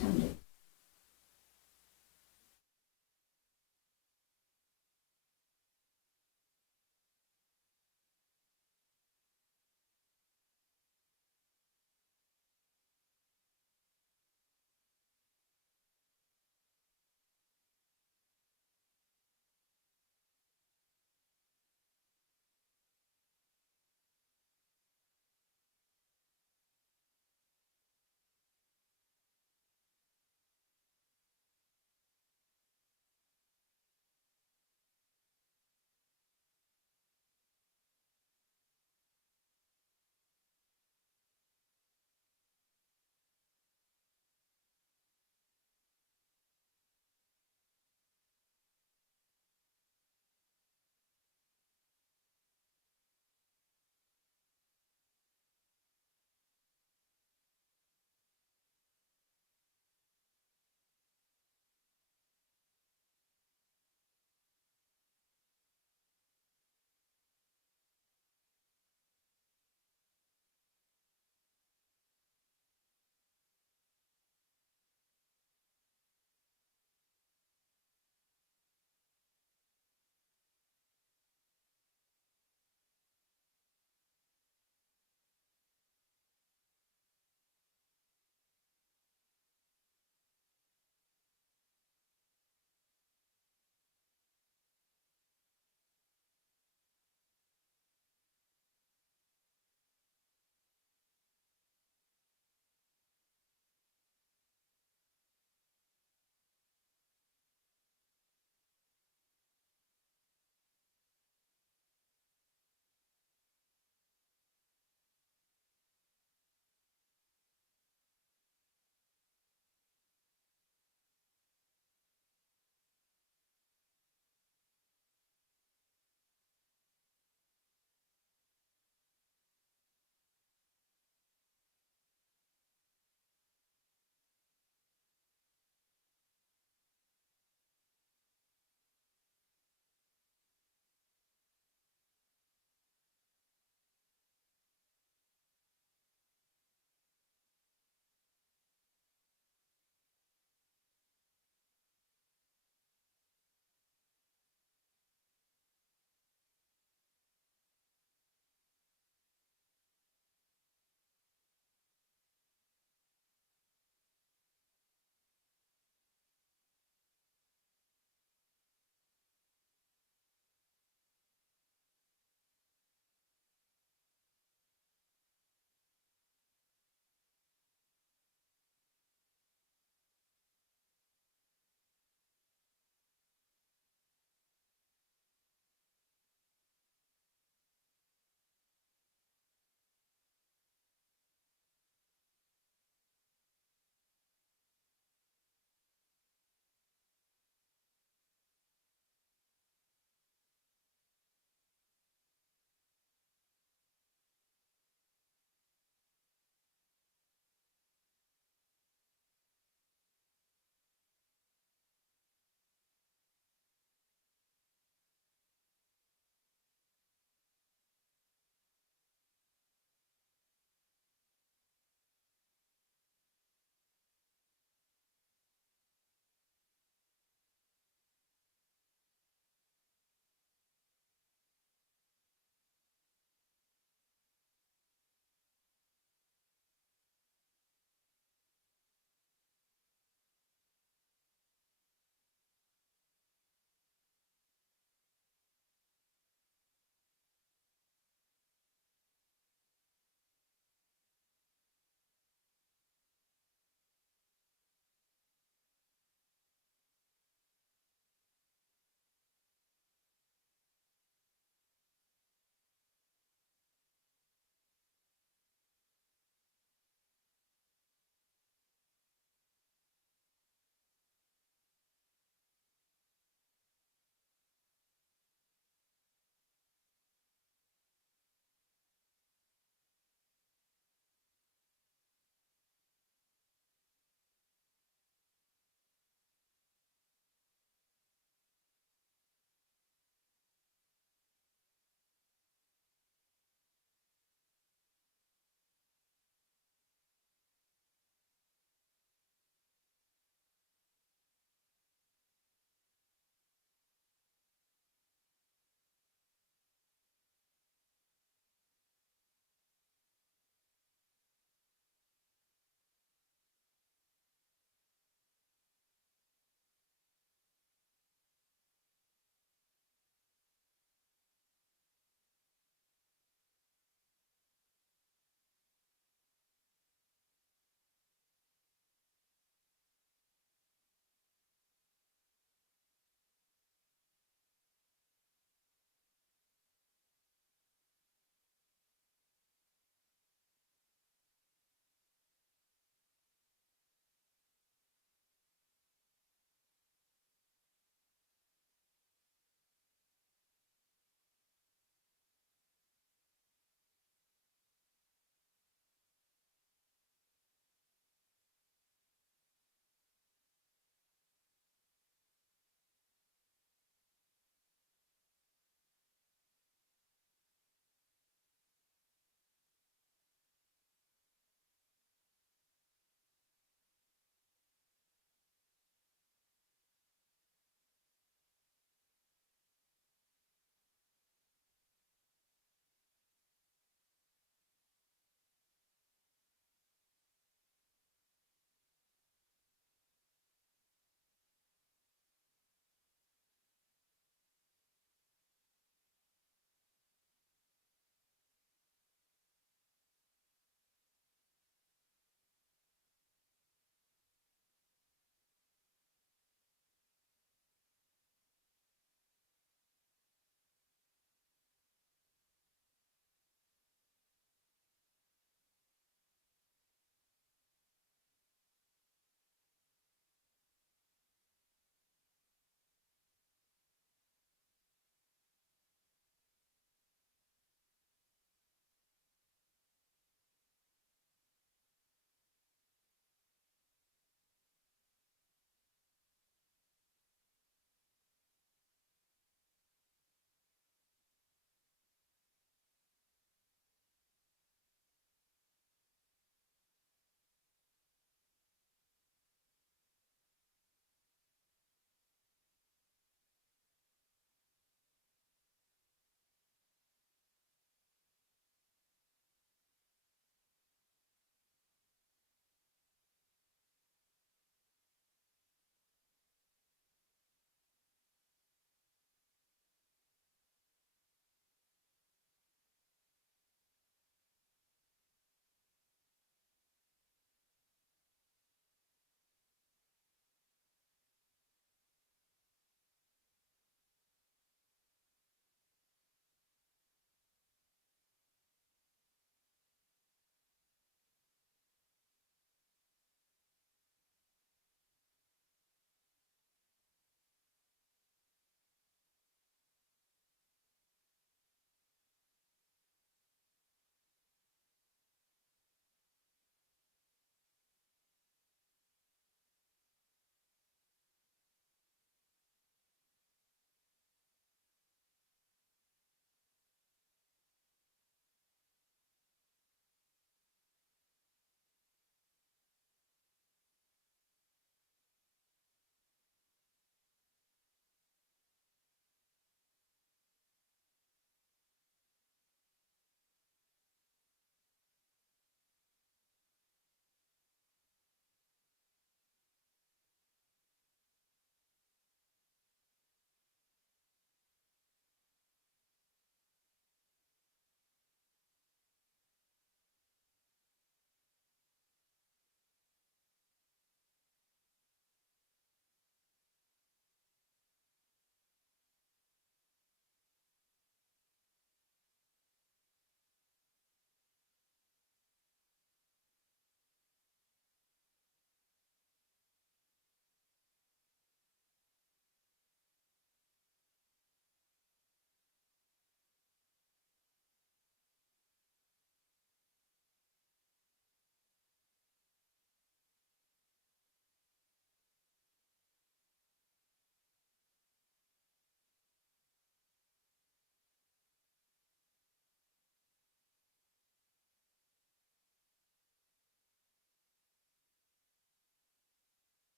600.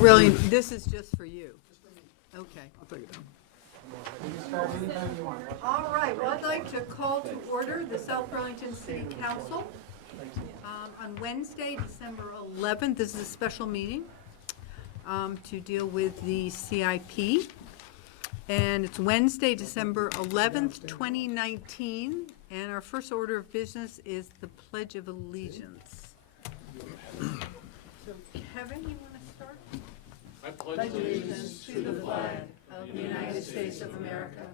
don't really, this is just for you. Okay. I'll take it down. All right, well, I'd like to call to order the South Burlington City Council on Wednesday, December 11th. This is a special meeting to deal with the CIP. And it's Wednesday, December 11th, 2019. And our first order of business is the Pledge of Allegiance. So Kevin, you want to start? I pledge Allegiance to the flag of the United States of America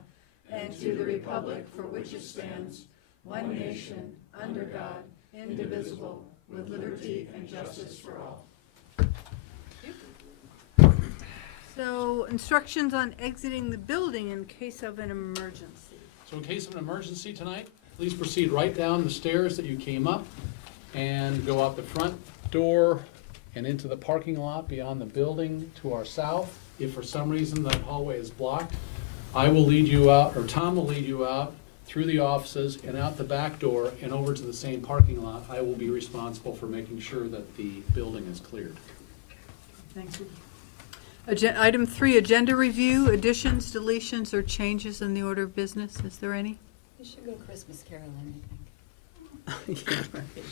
and to the republic for which it stands, one nation, under God, indivisible, with liberty and justice for all. So, instructions on exiting the building in case of an emergency. So in case of an emergency tonight, please proceed right down the stairs that you came up and go out the front door and into the parking lot beyond the building to our south. If for some reason that hallway is blocked, I will lead you out, or Tom will lead you out through the offices and out the back door and over to the same parking lot. I will be responsible for making sure that the building is cleared. Thank you. Item 3, agenda review, additions, deletions, or changes in the order of business. Is there any? You should go Christmas caroling, I think. Yeah, right.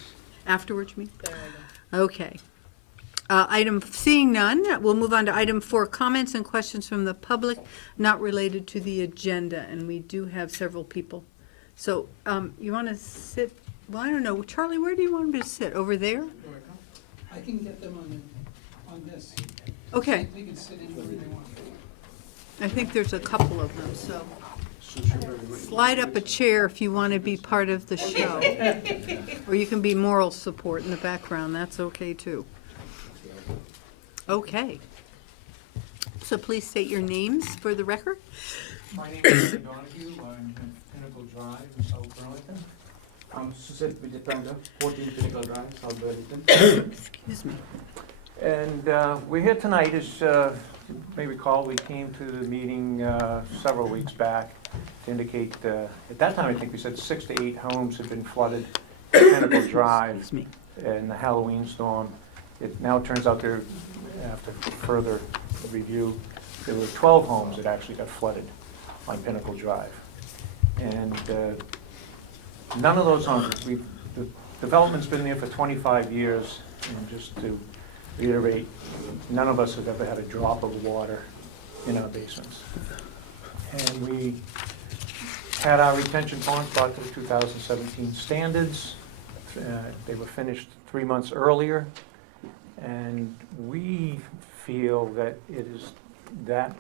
Afterwards, you mean? There we go. Okay. Seeing none, we'll move on to item 4, comments and questions from the public not related to the agenda, and we do have several people. So, you want to sit, well, I don't know, Charlie, where do you want them to sit? Over there? I can get them on this. Okay, They can sit anywhere they want. I think there's a couple of them, so slide up a chair if you want to be part of the show. Or you can be moral support in the background, that's okay too. Okay. So please state your names for the record. My name is Ed Donahue. I'm in Pinnacle Drive in South Burlington. I'm Suzette Vijaypanda, 14 Pinnacle Drive, South Burlington. Excuse me. And we're here tonight, as you may recall, we came to the meeting several weeks back to indicate, at that time I think we said 6 to 8 homes had been flooded in Pinnacle Drive Excuse me. in the Halloween storm. It now turns out there, after further review, there were 12 homes that actually got flooded on Pinnacle Drive. And none of those homes, the development's been there for 25 years, and just to reiterate, none of us have ever had a drop of water in our basements. And we had our retention ponds brought to the 2017 standards. They were finished 3 months earlier. And we feel that it is that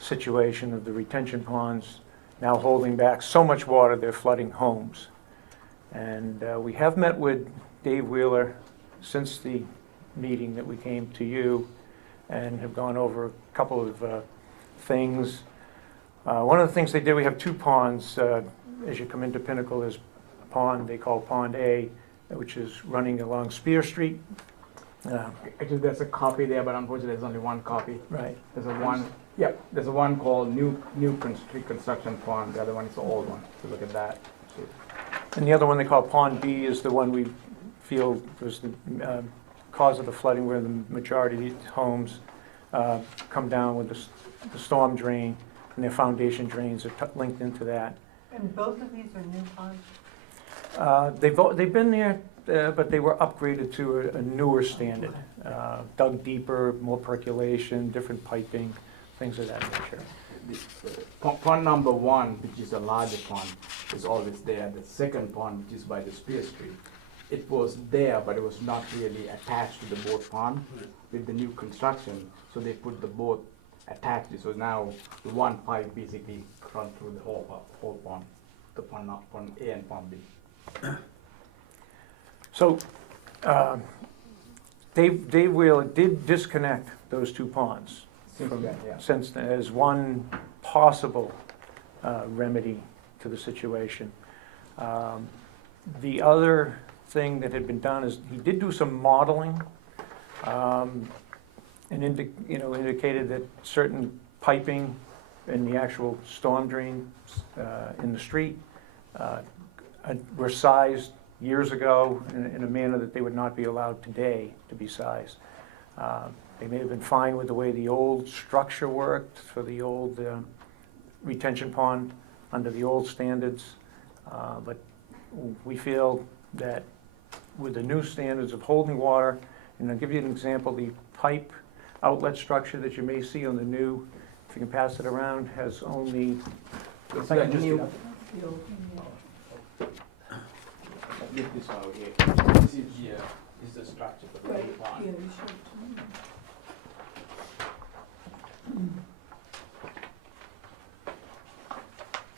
situation of the retention ponds now holding back so much water, they're flooding homes. And we have met with Dave Wheeler since the meeting that we came to you and have gone over a couple of things. One of the things they did, we have 2 ponds. As you come into Pinnacle, there's a pond they call Pond A, which is running along Spear Street. Actually, there's a copy there, but unfortunately, there's only one copy. Right. There's a one. Yep. There's a one called new reconstruction pond. The other one is the old one. So look at that. And the other one they call Pond B is the one we feel was the cause of the flooding, where the majority of these homes come down with the storm drain, and their foundation drains are linked into that. And both of these are new ponds? They've been there, but they were upgraded to a newer standard, dug deeper, more percolation, different piping, things of that nature. Pond number 1, which is a larger pond, is always there. The second pond, which is by the Spear Street, it was there, but it was not really attached to the boat pond with the new construction. So they put the boat attached. So now the one pipe basically runs through the whole pond, the pond A and pond B. So Dave Wheeler did disconnect those 2 ponds Since then, yeah. since then, as one possible remedy to the situation. The other thing that had been done is he did do some modeling and indicated that certain piping in the actual storm drain in the street were sized years ago in a manner that they would not be allowed today to be sized. They may have been fine with the way the old structure worked for the old retention pond under the old standards. But we feel that with the new standards of holding water, and I'll give you an example, the pipe outlet structure that you may see on the new, if you can pass it around, has only, It's I can the just new- get up. Get this out here. This is the structure for the new pond.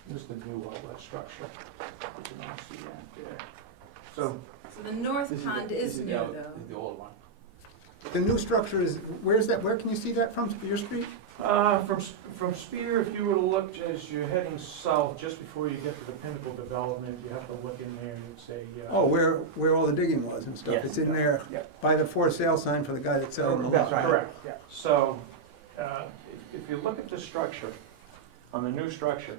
This is the new outlet structure. You can all see that there. So, So the north This pond this is new the- though. This is the old one. The new structure is, where's that, where can you see that from, Spear Street? from Spear, if you were to look as you're heading south, just before you get to the Pinnacle development, you have to look in there and it's a. Oh, where all the digging was and stuff, Yes. it's in there Yeah. by the for sale sign for the guy that's selling the That's lot. correct, yeah. So, if you look at the structure, on the new structure,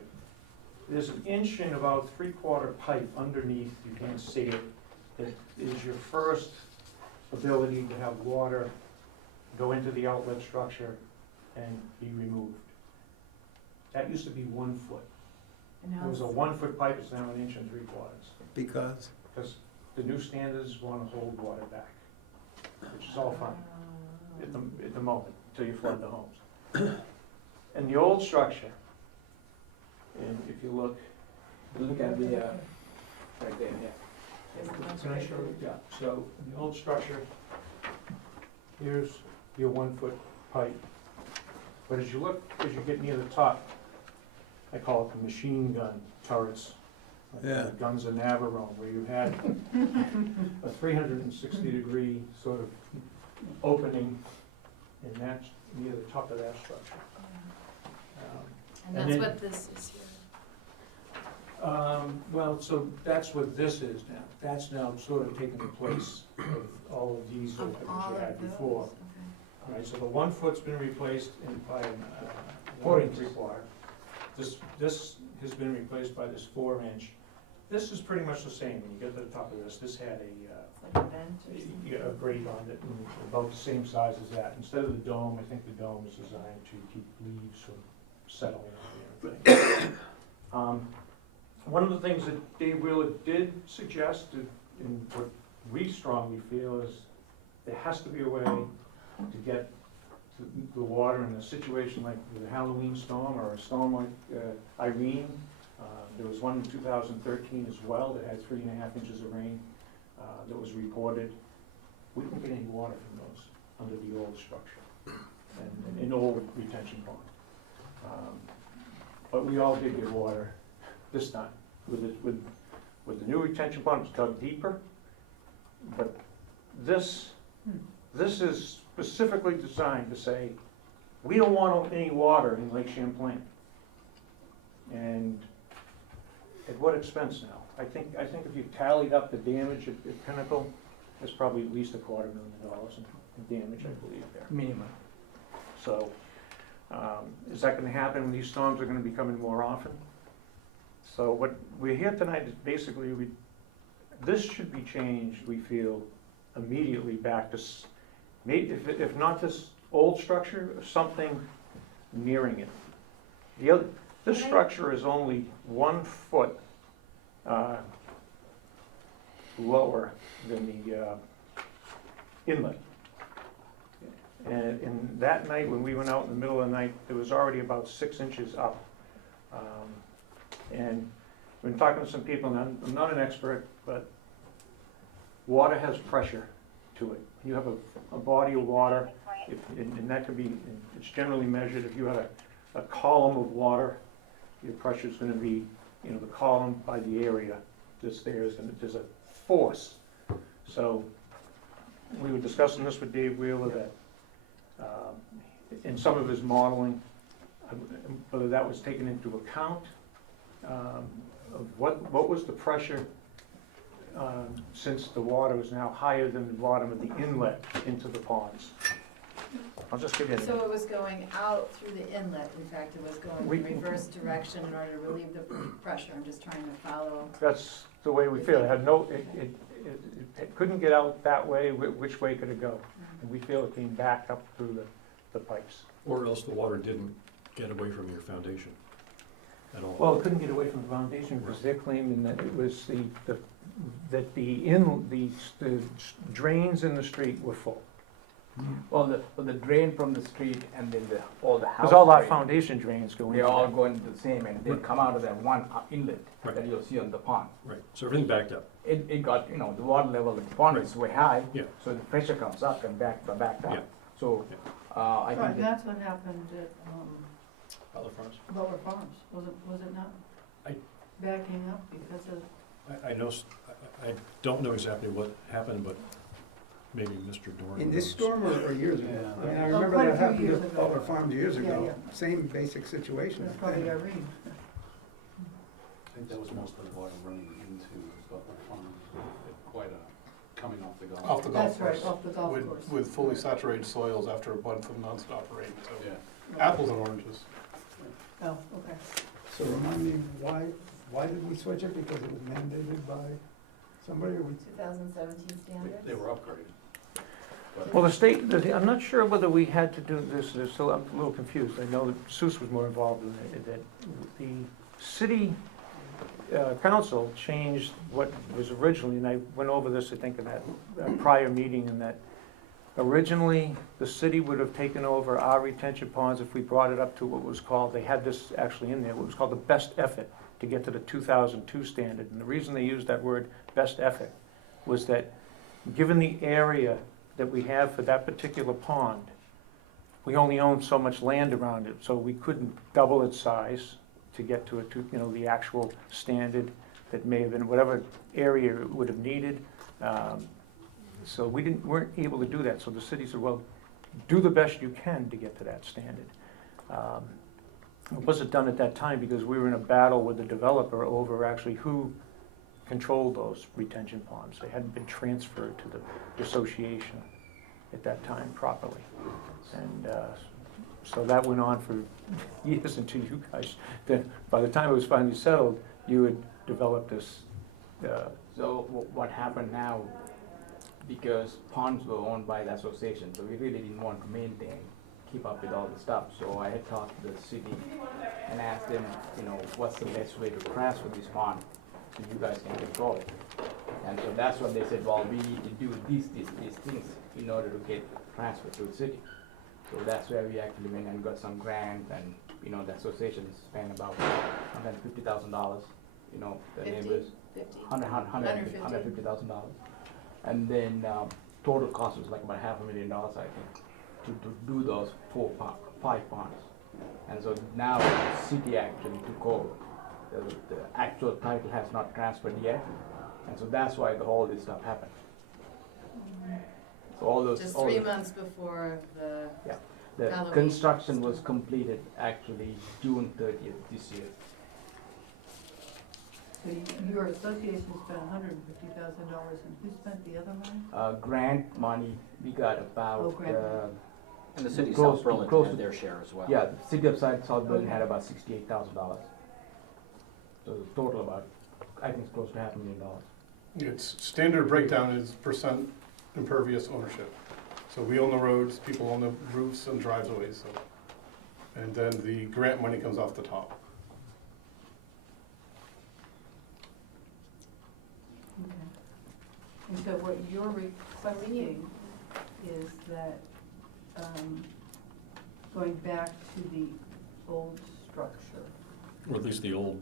there's an inch and about 3/4 pipe underneath, you can't see it. It is your first ability to have water go into the outlet structure and be removed. That used to be 1 foot. And It now was a it's- 1 foot pipe, it's now 1 inch and 3/4. Because, Because the new standards want to hold water back, which is all fine at the moment, until you flood the homes. And the old structure, and if you look, Look at the, right there, yeah. can I show you? Yeah, so in the old structure, here's your 1 foot pipe. But as you look, as you get near the top, I call it the machine gun turrets. like Yeah. the Guns of Navarone, where you had a 360-degree sort of opening, and that's near the top of that structure. And and that's then- what this is here. Well, so that's what this is now. That's now sort of taking the place of all of these Of that all you had of those, before. okay. All right, so the 1 foot's been replaced by 1 and 3/4. This has been replaced by this 4 inch. This is pretty much the same. When you get to the top of this, this had It's like a bench or something. a grate on it, and about the same size as that. Instead of the dome, I think the dome is designed to keep leaves from settling on everything. One of the things that Dave Wheeler did suggest, and what we strongly feel, is there has to be a way to get the water in a situation like the Halloween storm or a storm like Irene. There was one in 2013 as well that had 3.5 inches of rain that was reported. We didn't get any water from those under the old structure and an old retention pond. But we all did get water this time. With the new retention pond, it was dug deeper. But this is specifically designed to say, we don't want any water in Lake Champlain. And at what expense now? I think if you tallied up the damage at Pinnacle, there's probably at least $250,000 in damage, I believe, there. Minimum. So, is that gonna happen when these storms are gonna be coming more often? So what we're here tonight is basically, this should be changed, we feel, immediately back to, maybe, if not this old structure, something nearing it. This structure is only 1 foot lower than the inlet. And that night, when we went out in the middle of the night, it was already about 6 inches up. And we've been talking to some people, and I'm not an expert, but water has pressure to it. You have a body of water, and that could be, it's generally measured, if you had a column of water, your pressure's gonna be, the column by the area that's there, there's a force. So, we were discussing this with Dave Wheeler, that in some of his modeling, whether that was taken into account, of what was the pressure, since the water is now higher than the bottom of the inlet into the ponds. I'll just give you So an, it was going out through the inlet, in fact, it was going We- in reverse direction in order to relieve the pressure, I'm just trying to follow. that's the way we feel, it had no, it couldn't get out that way, which way could it go? And we feel it came back up through the pipes. Or else the water didn't get away from your foundation at all. Well, it couldn't get away from the foundation because they're claiming that it was the drains in the street were full. Well, the drain from the street and then all the house. Because all our drain, foundation drains go they into all that. go into the same, and they come out of that one inlet Right. that you'll see on the pond. Right, so everything backed up. It got, the water level of the pond is way high. Yeah. So the pressure comes up and backed Yeah. up. So, I Right, think that, that's what happened at, Other fronts? Lower Farms, was it not? I- Backing up because of, I know, I don't know exactly what happened, but maybe Mr. Dorn In this knows. storm or years ago? Yeah. I mean, I Oh, remember quite a that few happened years at ago. Butler Farms years Yeah, ago. yeah. Same basic situation. that's probably Irene. I think that was mostly water running into Butler Farms, quite a, coming off the golf. Off the golf That's right, course. off the golf course. With fully saturated soils after a month of nonstop rain, so Yeah. apples and oranges. Oh, okay. So remind me, why did we switch it? Because it was mandated by somebody? Or we- 2017 standards? They were upgraded. But- Well, the state, I'm not sure whether we had to do this, so I'm a little confused. I know that Seuss was more involved in it, that the city council changed what was originally, and I went over this, I think, in that prior meeting, in that originally, the city would have taken over our retention ponds if we brought it up to what was called, they had this actually in there, what was called the best effort to get to the 2002 standard. And the reason they used that word, best effort, was that given the area that we have for that particular pond, we only own so much land around it, so we couldn't double its size to get to the actual standard that may have been, whatever area it would have needed. So we weren't able to do that, so the city said, well, do the best you can to get to that standard. It wasn't done at that time because we were in a battle with the developer over actually who controlled those retention ponds. They hadn't been transferred to the association at that time properly. And so that went on for years until you guys, then by the time it was finally settled, you had developed this. so what happened now, because ponds were owned by the association, so we really didn't want to maintain, keep up with all the stuff. So I had talked to the city and asked them, what's the best way to transfer this pond so you guys can control it. And so that's what they said, well, we need to do these things in order to get transferred to the city. So that's where we actually went and got some grant, and, the association spent about $150,000, the 50? neighbors. 50? $150,000. And then total cost was like about $500,000, I think, to do those 5 ponds. And so now the city actually took over. The actual title has not transferred yet, and so that's why all this stuff happened. So all those. Just all 3 the- months before the, The Halloween. construction was completed actually June 30th this year. So your association spent $150,000, and who spent the other money? Grant money, we got Oh, about, grant money. And the city of Close South to- Burlington close had to- their share as well. yeah, the city of South Burlington had Okay. about $68,000. So the total about, I think it's close to $500,000. Its standard breakdown is percent impervious ownership. So we own the roads, people own the roofs and driveways, so. And then the grant money comes off the top. Okay. And so what you're requesting is that, going back to the old structure. Or at least the old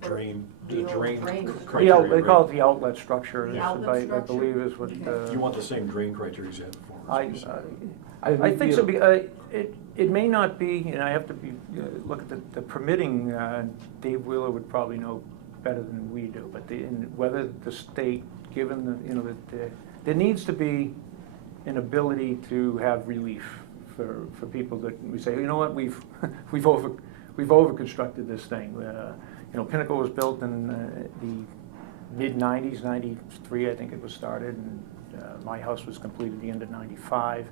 drain, The the old drain drain. criteria. They call right? it the outlet structure, The outlet I structure? believe is what. Okay. You want the same drain criteria you had before. I think so. It may not be, and I have to look at the permitting. Dave Wheeler would probably know better than we do. But whether the state, given there needs to be an ability to have relief for people that we say, you know what, we've over constructed this thing. Pinnacle was built in the mid-90s, 93, I think it was started, and my house was completed at the end of 95.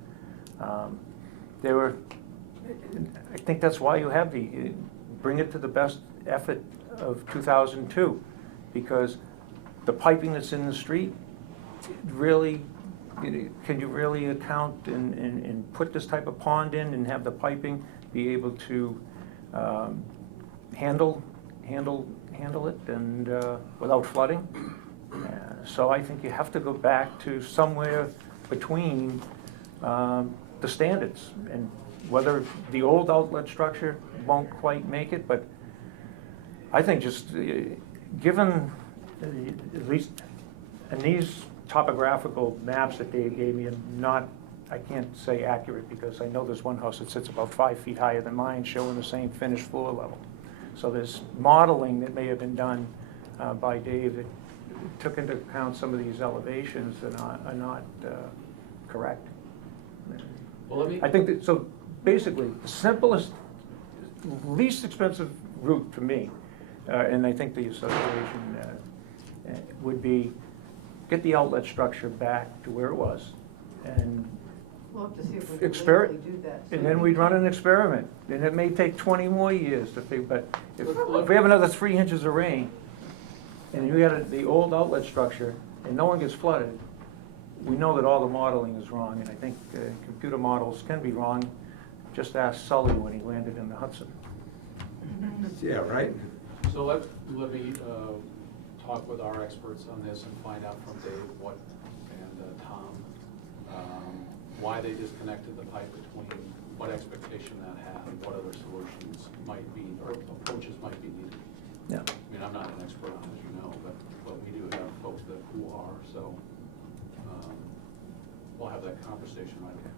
I think that's why you have bring it to the best effort of 2002, because the piping that's in the street really can you really account and put this type of pond in and have the piping be able to handle it and without flooding? So I think you have to go back to somewhere between the standards, and whether the old outlet structure won't quite make it, but I think just given, at least in these topographical maps that they gave me, and not, I can't say accurate, because I know there's one house that sits about 5 feet higher than mine, showing the same finished floor level. So there's modeling that may have been done by Dave that took into account some of these elevations that are not correct. Well, let me, I think that, so basically, the simplest, least expensive route for me, and I think the association would be, get the outlet structure back to where it was, and We'll have to see if we can Exper- legally do that. and then we'd run an experiment, and it may take 20 more years to figure, but if we have another 3 inches of rain, and you got the old outlet structure, and no one gets flooded, we know that all the modeling is wrong, and I think computer models can be wrong. Just ask Sully when he landed in the Hudson. Yeah, right? so let me talk with our experts on this and find out from Dave what, and Tom, why they disconnected the pipe between, what expectation that had, and what other solutions might be, or approaches might be needed. Yeah. I mean, I'm not an expert on it, as you know, but we do have folks who are, so we'll have that conversation right here.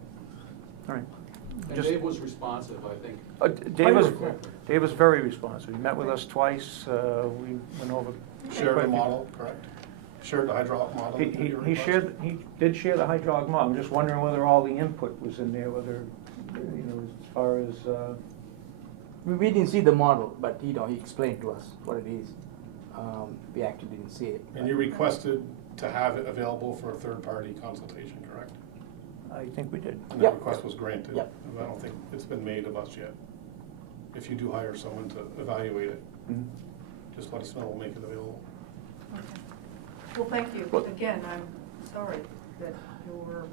All right. And Just- Dave was responsive, I think. Dave was very responsive. He met with us twice. We went over. Shared the model, correct? Shared the hydraulic model. that you requested? He did share the hydraulic model. I'm just wondering whether all the input was in there, whether, as far as, We didn't see the model, but he explained to us what it is. We actually didn't see it. And you requested to have it available for a third-party consultation, correct? I think we did. And Yep. that request was granted? Yep. I don't think it's been made of us yet. If you do hire someone to evaluate it, Mhm. just let us know, we'll make it available. Well, thank you. Well- Again, I'm sorry that your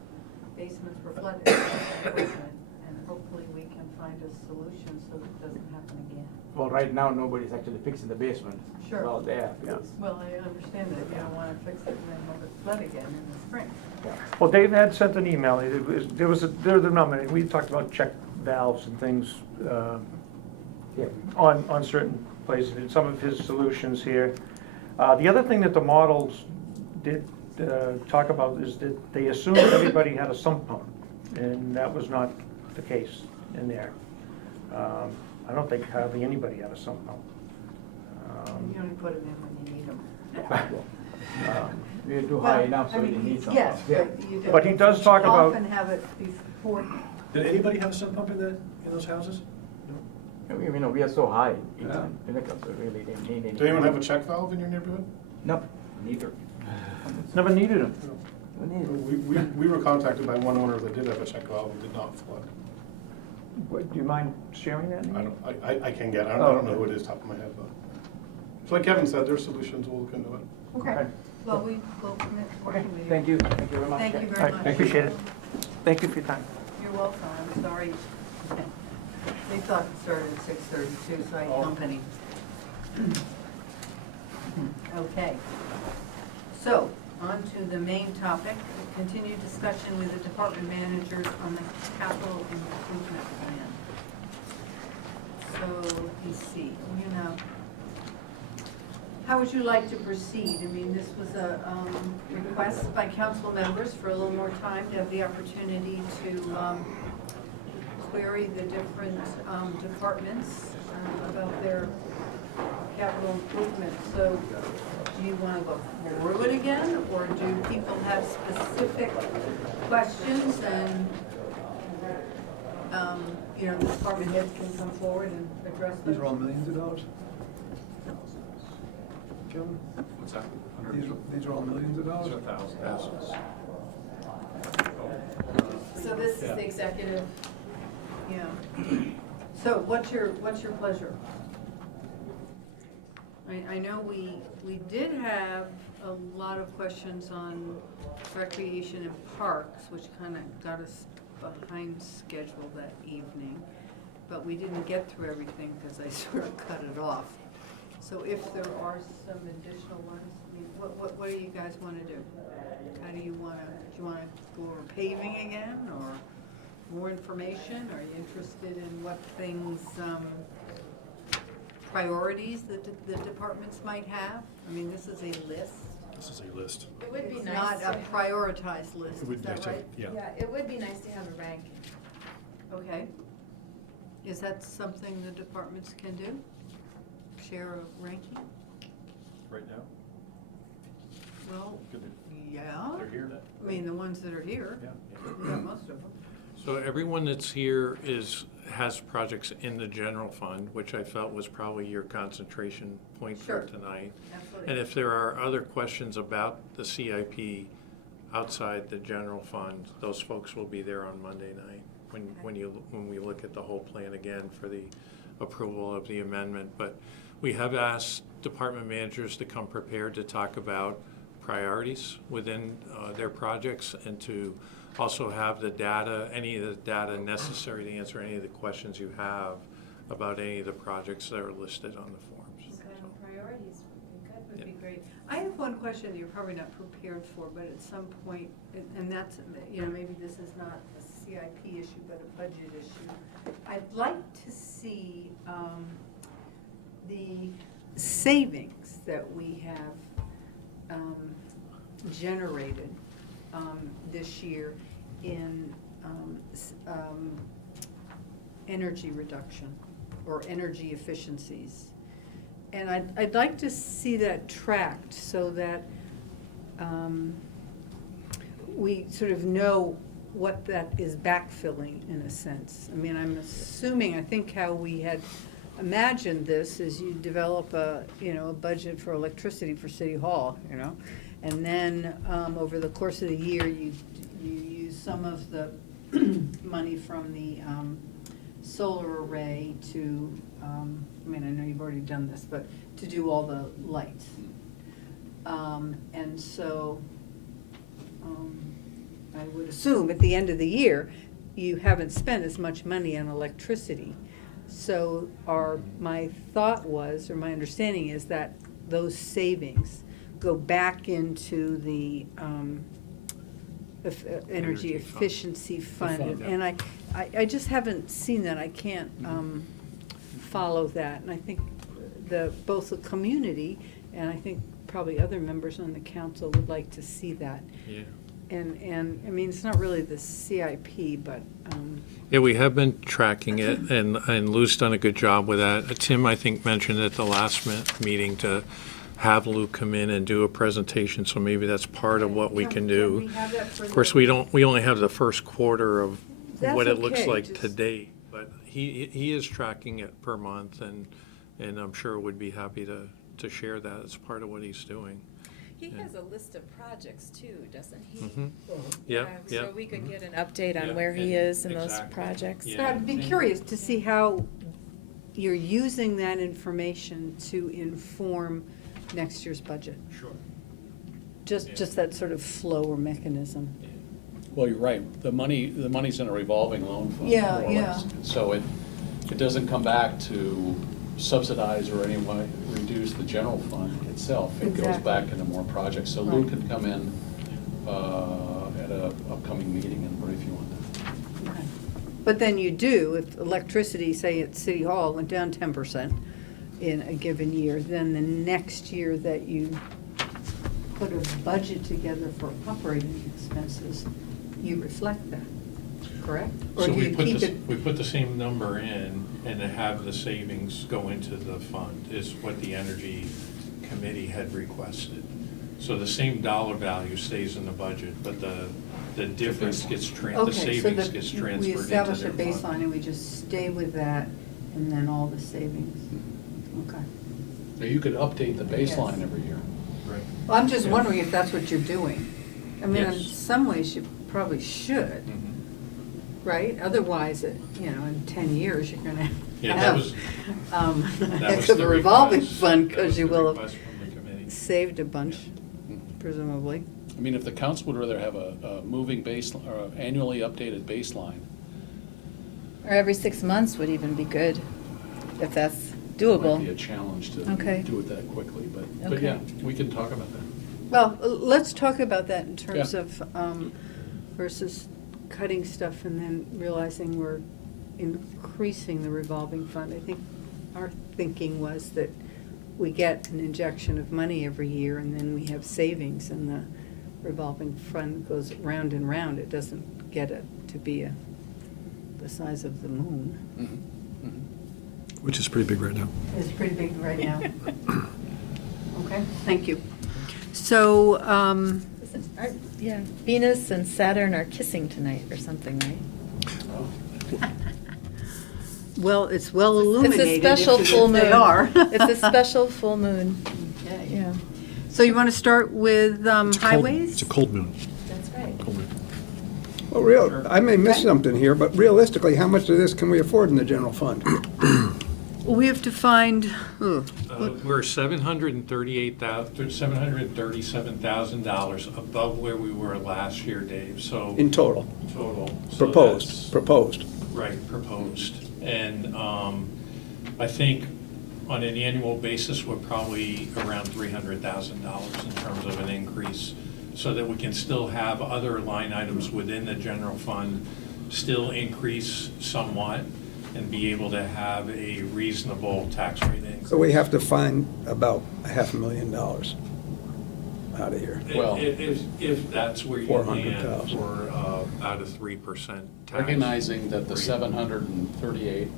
basements were flooded. And hopefully we can find a solution so that it doesn't happen again. Well, right now, nobody's actually fixing the basement. Sure. Well, there, because, Well, I understand that you don't want to fix it and then have it flood again in the spring. yeah. Well, Dave had sent an email. There was a number, we talked about check valves and things Yeah. on certain places, and some of his solutions here. The other thing that the models did talk about is that they assumed everybody had a sump pump, and that was not the case in there. I don't think hardly anybody had a sump pump. You only put them in when you need them. We're too high enough, so we didn't need some. Yes, Yeah. but you do. But he does talk about- Often have it before. Did anybody have a sump pump in those houses? We are so high, Yeah. Pinnacle, so we really didn't need any. Does anyone have a check valve in your neighborhood? No, neither. Never needed them. We need it. We were contacted by one owner that did have a check valve and did not flood. Do you mind sharing that? I don't, I can get, I don't know who it is top of my head, but. So like Kevin said, there's solutions, we'll look into it. Okay. Well, we will commit to Okay, working with you. thank you very much. Thank you All very right, much. I appreciate it. Thank you for your time. You're welcome. I'm sorry. They thought it started at 6:32, so I company. Okay. So, on to the main topic, continued discussion with the department managers on the capital improvement plan. So, let me see, how would you like to proceed? I mean, this was a request by council members for a little more time to have the opportunity to query the different departments about their capital improvements. So do you want to go through it again, or do people have specific questions and, the department heads can come forward and address those? These are all millions of dollars? Kevin, What's that? these are all millions of dollars? Thousands. So this is Yeah. the executive, yeah. So what's your pleasure? I know we did have a lot of questions on Recreation and Parks, which kind of got us behind schedule that evening, but we didn't get through everything because I sort of cut it off. So if there are some additional ones, I mean, what do you guys want to do? How do you want to, do you want to go over paving again, or more information? Are you interested in what things, priorities that the departments might have? I mean, this is a list. This is a list. It would be It's nice. not a to- prioritized list, It would is be that nice to- right? Yeah. Yeah, it would be nice to have a ranking. Okay. Is that something the departments can do? Share a ranking? Right now? Well, Good. yeah. They're here. I mean, the ones that are here, Yeah. we got most of them. So everyone that's here has projects in the general fund, which I felt was probably your concentration point for Sure. tonight. Absolutely. And if there are other questions about the CIP outside the general fund, those folks will be there on Monday night when we look at the whole plan again for the approval of the amendment. But we have asked department managers to come prepared to talk about priorities within their projects, and to also have the data, any of the data necessary to answer any of the questions you have about any of the projects that are listed on the forms. Okay, So, priorities would be great. I have one question you're probably not prepared for, but at some point, and that's, you know, maybe this is not a CIP issue, but a budget issue. I'd like to see the savings that we have generated this year in energy reduction or energy efficiencies. And I'd like to see that tracked so that we sort of know what that is backfilling in a sense. I mean, I'm assuming, I think how we had imagined this is you develop a budget for electricity for City Hall, and then over the course of the year, you use some of the money from the solar array to, I mean, I know you've already done this, but to do all the lights. And so I would assume at the end of the year, you haven't spent as much money on electricity. So my thought was, or my understanding is that those savings go back into the energy Energy fund. efficiency fund. fund, yeah. And I just haven't seen that. I can't follow that. And I think both the community and I think probably other members on the council would like to see that. yeah. And I mean, it's not really the CIP, but, Yeah, we have been tracking it, and Lou's done a good job with that. Tim, I think, mentioned at the last meeting to have Lou come in and do a presentation, so maybe that's part of what we can do. we have that for Of course, the- we only have the first quarter of That's what it looks okay, like just- to date, but he is tracking it per month, and I'm sure would be happy to share that as part of what he's doing. He Yeah. has a list of projects too, doesn't he? Mhm. Yeah, yeah. So we could get an update Yeah, on where he is in those exactly. projects. Yeah. But I'd be curious to see how you're using that information to inform next year's budget. Sure. Just Yeah. that sort of flow or mechanism. Well, you're right. The money's in a revolving loan fund, Yeah, more or yeah. less. So it doesn't come back to subsidize or any way reduce the general fund itself. It goes Exactly. back into more projects. So Lou Right. can come in at a upcoming meeting and brief you on that. Okay. But then you do, if electricity, say at City Hall, went down 10% in a given year, then the next year that you put a budget together for operating expenses, you reflect that, correct? Or So do we you put keep the, it? we put the same number in and to have the savings go into the fund is what the Energy Committee had requested. So the same dollar value stays in the budget, but the difference gets, the Okay, so savings gets we transferred into establish a their baseline fund. and we just stay with that and then all the savings. Okay. Now, you could update the baseline Yes. every year. Right. Well, I'm just Yeah. wondering if that's what you're doing. I mean, in Yes. some ways, you probably should, Mhm. right? Otherwise, in 10 years, you're gonna Yeah, that have, was- a That heck was of the a revolving request. fund, That because was you the will have request from the committee. saved a bunch, presumably. I mean, if the council would rather have a moving base, or an annually updated baseline, Or every 6 months would even be good, if that's it doable. might be a challenge to Okay. do it that quickly, but Okay. yeah, we can talk about that. Well, let's talk about that in terms Yeah. of, versus cutting stuff and then realizing we're increasing the revolving fund. I think our thinking was that we get an injection of money every year and then we have savings and the revolving fund goes round and round. It doesn't get it to be the size of the moon. Which is pretty big right now. It's pretty big right now. Okay, thank you. So, Yeah, Venus and Saturn are kissing tonight or something, right? well, it's well illuminated. It's a special if full they moon. are. It's a special full moon, Okay. yeah. So you want to start with It's a cold- highways? It's a cold moon. That's right. Cold moon. Well, I may miss something here, but realistically, how much of this can we afford in the general fund? We have to find, We're $737,000 above where we were last year, Dave, so. In total, Total. So proposed, that's- proposed. Right, proposed. And I think on an annual basis, we're probably around $300,000 in terms of an increase, so that we can still have other line items within the general fund still increase somewhat and be able to have a reasonable tax rate increase. So we have to find about $500,000 out of here. Well- If that's where you land 400,000. for about a 3% tax. Recognizing that the rate. 738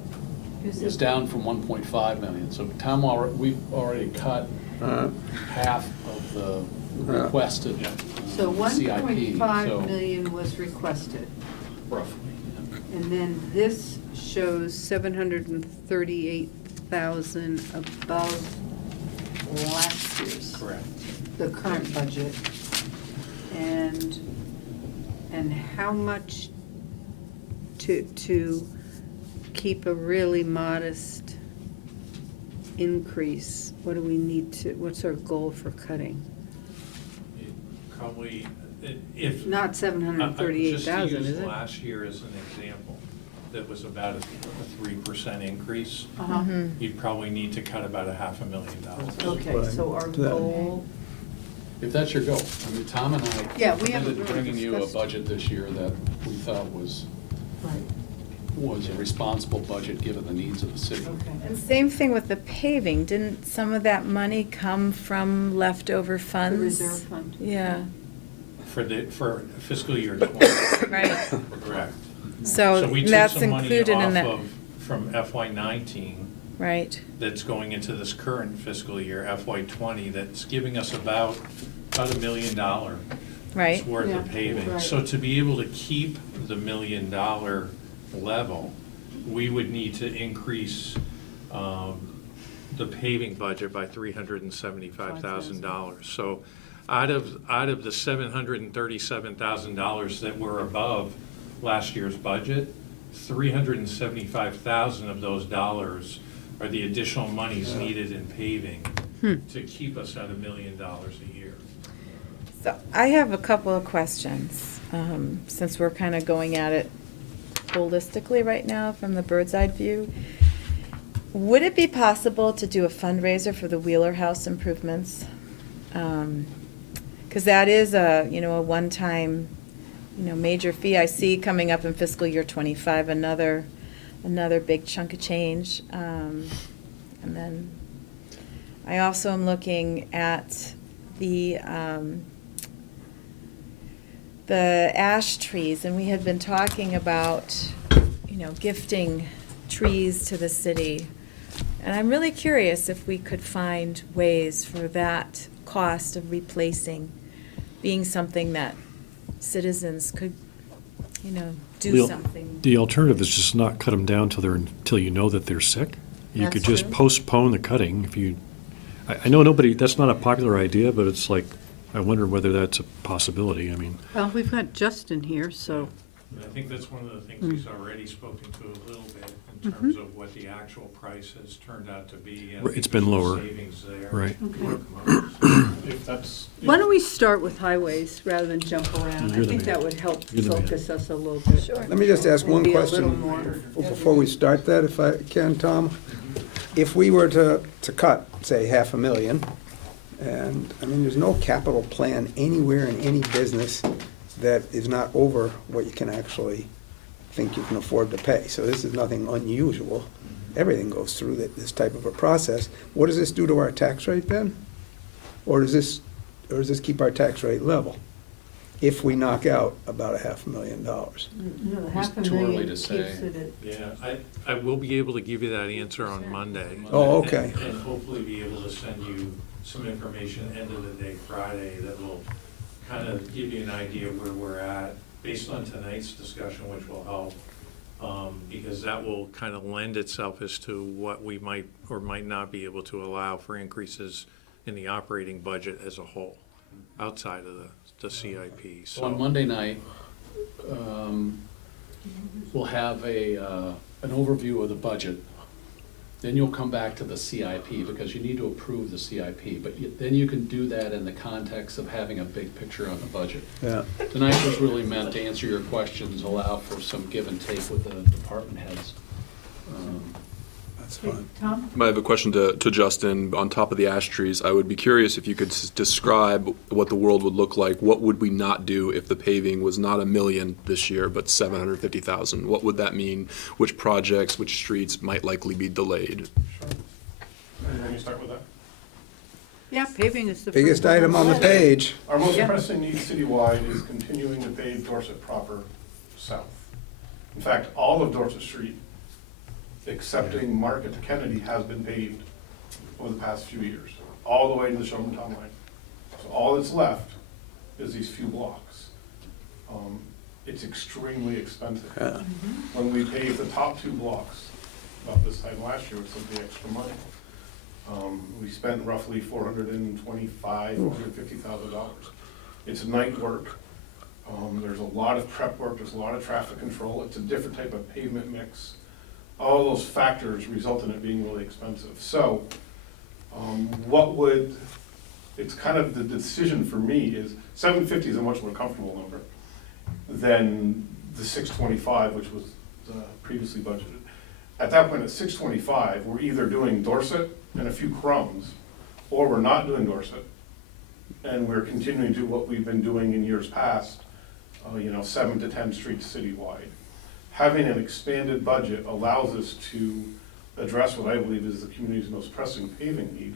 is down from 1.5 million, so Tom, we've already cut Uh, half of the requested so CIP, 1.5 million was requested. roughly. And then this shows 738,000 above last year's. Correct. The current budget. And how much to keep a really modest increase? What do we need to, what's our goal for cutting? Probably, if. Not 738,000, Just is to it? use last year as an example, that was about a 3% increase. Uh-huh. You'd probably need to cut about $500,000. Okay, so our To that. goal, If that's your goal. I mean, Tom and I Yeah, we haven't committed really bringing you a discussed- budget this year that we thought was a responsible budget, given the needs of the city. okay. And same thing with the paving, didn't some of that money come from leftover The funds? reserve fund. Yeah, For fiscal year 20, right, correct. so we took that's some money included in off that, of- From FY 19, right, that's going into this current fiscal year, FY 20, that's giving us about $1 million right, worth Yeah, of paving. right. So to be able to keep the $1 million level, we would need to increase the paving budget by $375,000. So out of the $737,000 that were above last year's budget, $375,000 of those dollars are the additional monies needed in paving to keep us at $1 million a year. So I have a couple of questions, since we're kind of going at it holistically right now from the bird's eye view. Would it be possible to do a fundraiser for the Wheeler House improvements? Because that is a one-time, major fee. I see coming up in fiscal year '25, another big chunk of change. And then I also am looking at the ash trees, and we had been talking about, gifting trees to the city. And I'm really curious if we could find ways for that cost of replacing being something that citizens could, do The- something. The alternative is just not cut them down till you know that they're sick. You could That's just true. postpone the cutting if you, I know that's not a popular idea, but it's like, I wonder whether that's a possibility. I mean, Well, we've got Justin here, so And I think that's one of the things he's already spoken to a little bit in terms of what the actual price has turned out to be. And I It's think been there's some lower. savings there. Right. If that's, Why don't we start with highways rather than jump around? I You're the think man. that would help You're the man. focus us a little bit. Sure. Let me just ask one Maybe a little question more. before we start that, if I can, Tom. If we were to cut, say, $500,000, and, I mean, there's no capital plan anywhere in any business that is not over what you can actually think you can afford to pay. So this is nothing unusual. Everything goes through this type of a process. What does this do to our tax rate then? Or does this keep our tax rate level if we knock out about $500,000? No, the It's half a too early million to keeps say. it at. Yeah, I will be able to give you that answer on Monday. Oh, okay. And hopefully be able to send you some information end of the day Friday that will kind of give you an idea where we're at based on tonight's discussion, which will help. Because that will kind of lend itself as to what we might or might not be able to allow for increases in the operating budget as a whole, outside of the CIP, So on so. Monday night, we'll have an overview of the budget. Then you'll come back to the CIP, because you need to approve the CIP, but then you can do that in the context of having a big picture on the budget. Yeah. Tonight was really meant to answer your questions, allow for some give and take with the department heads. That's Okay, fine. Tom? I have a question to Justin. On top of the ash trees, I would be curious if you could describe what the world would look like. What would we not do if the paving was not $1 million this year, but $750,000? What would that mean? Which projects, which streets might likely be delayed? let me start with that. Yeah, paving is the. Biggest first one. item on the page. Our most Yeah. pressing need citywide is continuing to pave Dorset proper south. In fact, all of Dorset Street, excepting Market to Kennedy, has been paved over the past few years, all the way to the Showman Town Line. So all that's left is these few blocks. It's extremely expensive. Yeah. When we paved the top 2 blocks about this time last year with some of the extra money, we spent roughly $450,000. It's night work. There's a lot of prep work, there's a lot of traffic control. It's a different type of pavement mix. All those factors result in it being really expensive. So, it's kind of the decision for me is, 750 is a much more comfortable number than the 625, which was previously budgeted. At that point, at 625, we're either doing Dorset and a few crumbs, or we're not doing Dorset, and we're continuing to do what we've been doing in years past, 7 to 10 streets citywide. Having an expanded budget allows us to address what I believe is the community's most pressing paving need,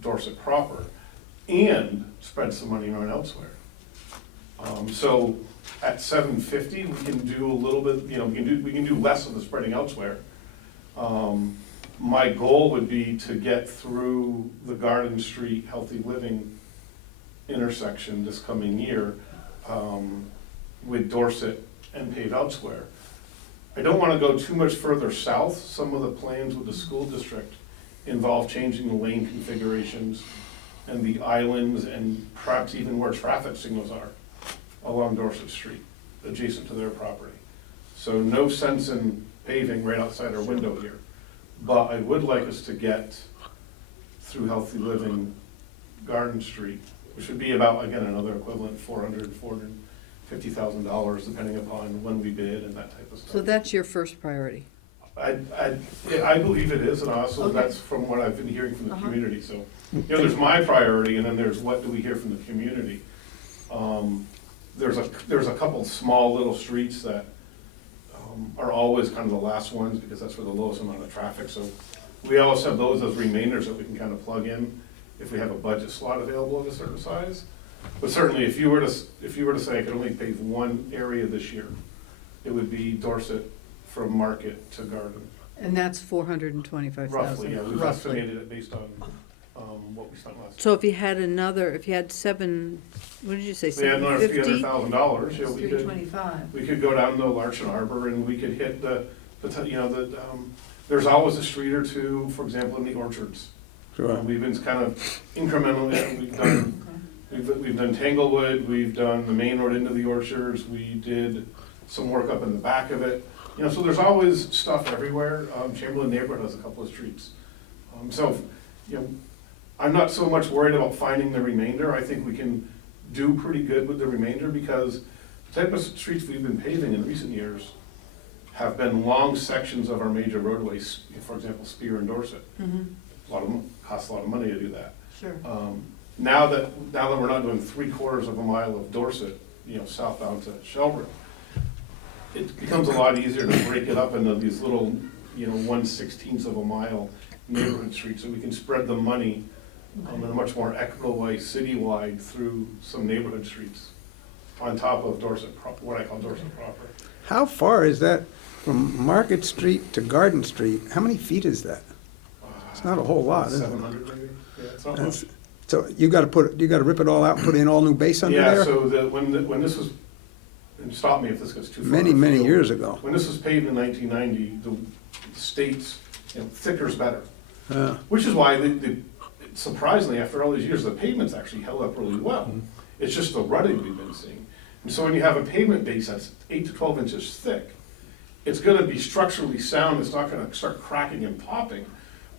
Dorset proper, and spread some money around elsewhere. So at 750, we can do a little bit, we can do less of the spreading elsewhere. My goal would be to get through the Garden Street Healthy Living intersection this coming year with Dorset and pave elsewhere. I don't want to go too much further south. Some of the plans with the school district involve changing the lane configurations and the islands and perhaps even where traffic signals are along Dorset Street, adjacent to their property. So no sense in paving right outside our window here. But I would like us to get through Healthy Living Garden Street, which would be about, again, another equivalent $450,000, depending upon when we bid and that type of stuff. So that's your first priority. I believe it is, and also Okay. that's from what I've been hearing from the Uh-huh. community, so, there's my priority, and then there's what do we hear from the community. There's a couple small little streets that are always kind of the last ones, because that's where the lowest amount of traffic, so we always have those as remainders that we can kind of plug in if we have a budget slot available of a certain size. But certainly, if you were to say I could only pave one area this year, it would be Dorset from Market to Garden. And that's 425,000. Roughly, yeah, we've estimated it based on what we spent last year. So if you had if you had what did you say, If we had another $750? $300,000, yeah, we could, 325. we could go down to Larchen Arbor and we could hit there's always a street or two, for example, in the orchards. Sure. We've been kind of incrementally, we've done We've done Tanglewood, we've done the main road into the orchards, we did some work up in the back of it. You know, so there's always stuff everywhere. Chamberlain neighborhood has a couple of streets. So, you know, I'm not so much worried about finding the remainder. I think we can do pretty good with the remainder because the type of streets we've been paving in recent years have been long sections of our major roadways, for example, Spear and Dorset. A lot of them cost a lot of money to do that. Sure. Now that we're not doing 3/4 of a mile of Dorset, you know, southbound to Shelburne, it becomes a lot easier to break it up into these little, you know, 1/16 of a mile neighborhood streets, so we can spread the money in a much more equitable way citywide through some neighborhood streets on top of Dorset, what I call Dorset proper. How far is that from Market Street to Garden Street? How many feet is that? It's not a whole lot, is it? 700 maybe, yeah, it's not That's- much. So you gotta rip it all out and put in all new base under Yeah, there? so when this was, and stop me if this gets too far. Many, many afield. years ago. When this was paved in 1990, the states, you know, thicker is better. Yeah. Which is why, surprisingly, after all these years, the pavement's actually held up really well. It's just the rutting we've been seeing. And so when you have a pavement base that's 8 to 12 inches thick, it's gonna be structurally sound, it's not gonna start cracking and popping.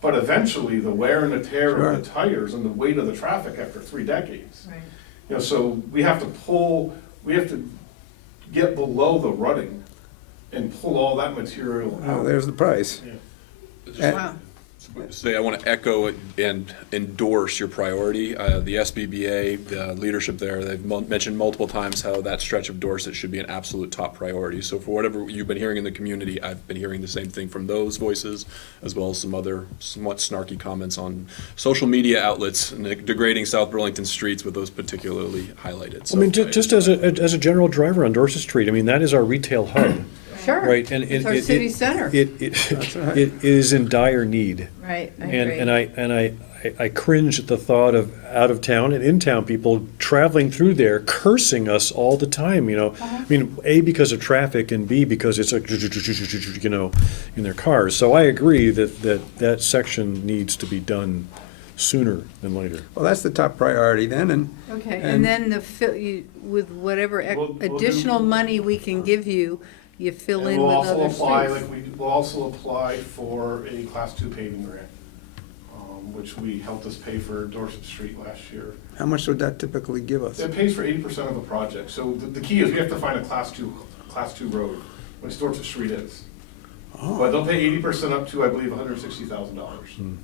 But eventually, the wear and the tear of the tires and the weight of the traffic after 3 decades. Right. You know, so we have to get below the rutting and pull all that material Oh, out. there's the price. Yeah. Wow. Say, I want to echo and endorse your priority. The SBBA, the leadership there, they've mentioned multiple times how that stretch of Dorset should be an absolute top priority. So for whatever you've been hearing in the community, I've been hearing the same thing from those voices, as well as some other somewhat snarky comments on social media outlets degrading South Burlington streets with those particularly highlighted. I mean, So just as a general driver on Dorset Street, I mean, that is our retail hub, Sure. right? And It's our city center. It is in dire need. Right, I And agree. I cringe at the thought of out-of-town and in-town people traveling through there cursing us all the time, you know? I mean, A, because of traffic, and B, because it's like, you know, in their cars. So I agree that section needs to be done sooner than later. Well, that's the top priority then, and Okay, And- and then with whatever We'll do- additional money we can give you, you fill And in we'll with also other apply, streets. we'll also apply for a Class 2 paving grant, which we helped us pay for Dorset Street last year. how much would that typically give us? It pays for 80% of a project, so the key is we have to find a Class 2 road, which Dorset Street is. But they'll pay 80% up to, I believe, $160,000.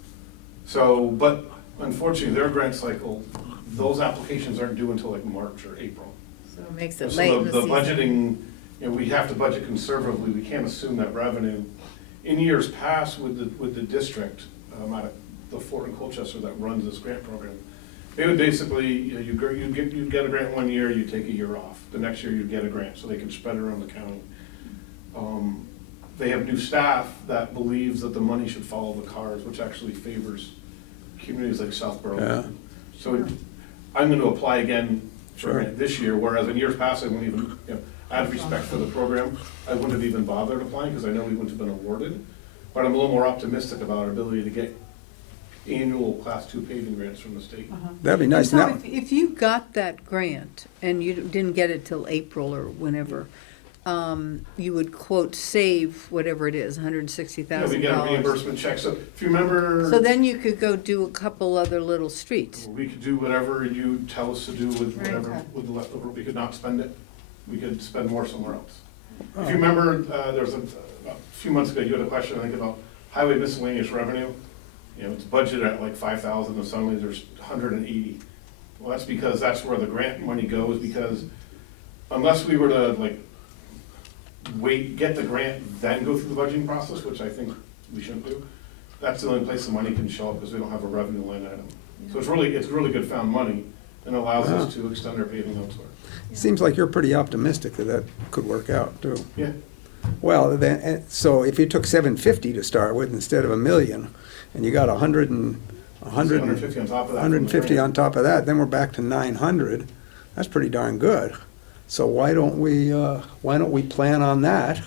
So, but unfortunately, their grant cycle, those applications aren't due until like March or April. So it makes it So late in the the season. budgeting, you know, we have to budget conservatively, we can't assume that revenue. In years past with the district, out of the Fort in Colchester that runs this grant program, they would basically, you know, you'd get a grant 1 year, you'd take a year off. The next year you'd get a grant, so they can spread it around the county. They have new staff that believes that the money should follow the cars, which actually favors communities like South Burlington. So I'm gonna apply again for a grant this year, whereas in years past, I wouldn't even, you know, out of respect for the program, I wouldn't have even bothered applying, because I know we wouldn't have been awarded. But I'm a little more optimistic about our ability to get annual Class 2 paving grants from the state. That'd be And nice. so Now, if you got that grant and you didn't get it till April or whenever, you would quote, save whatever it is, You know, we $160,000. get a reimbursement check, so if you remember. So then you could go do a couple other little streets. We could do whatever you tell us to do with Right. whatever, with the leftover, we could not spend it, we could spend more somewhere else. If you remember, there was a few months ago, you had a question, I think, about highway miscellaneous revenue. You know, it's budgeted at like 5,000, and suddenly there's 180. Well, that's because that's where the grant money goes, because unless we were to like get the grant, then go through the budgeting process, which I think we shouldn't do, that's the only place the money can show up, because we don't have a revenue line item. So it's really good found money, and allows us to extend our paving elsewhere. seems like you're pretty optimistic that that could work out, too. Yeah. Well, then, so if you took 750 to start with instead of $1 million, and you got 150 on top of that. 150 on top of that, then we're back to 900. That's pretty darn good. So why don't we plan on that?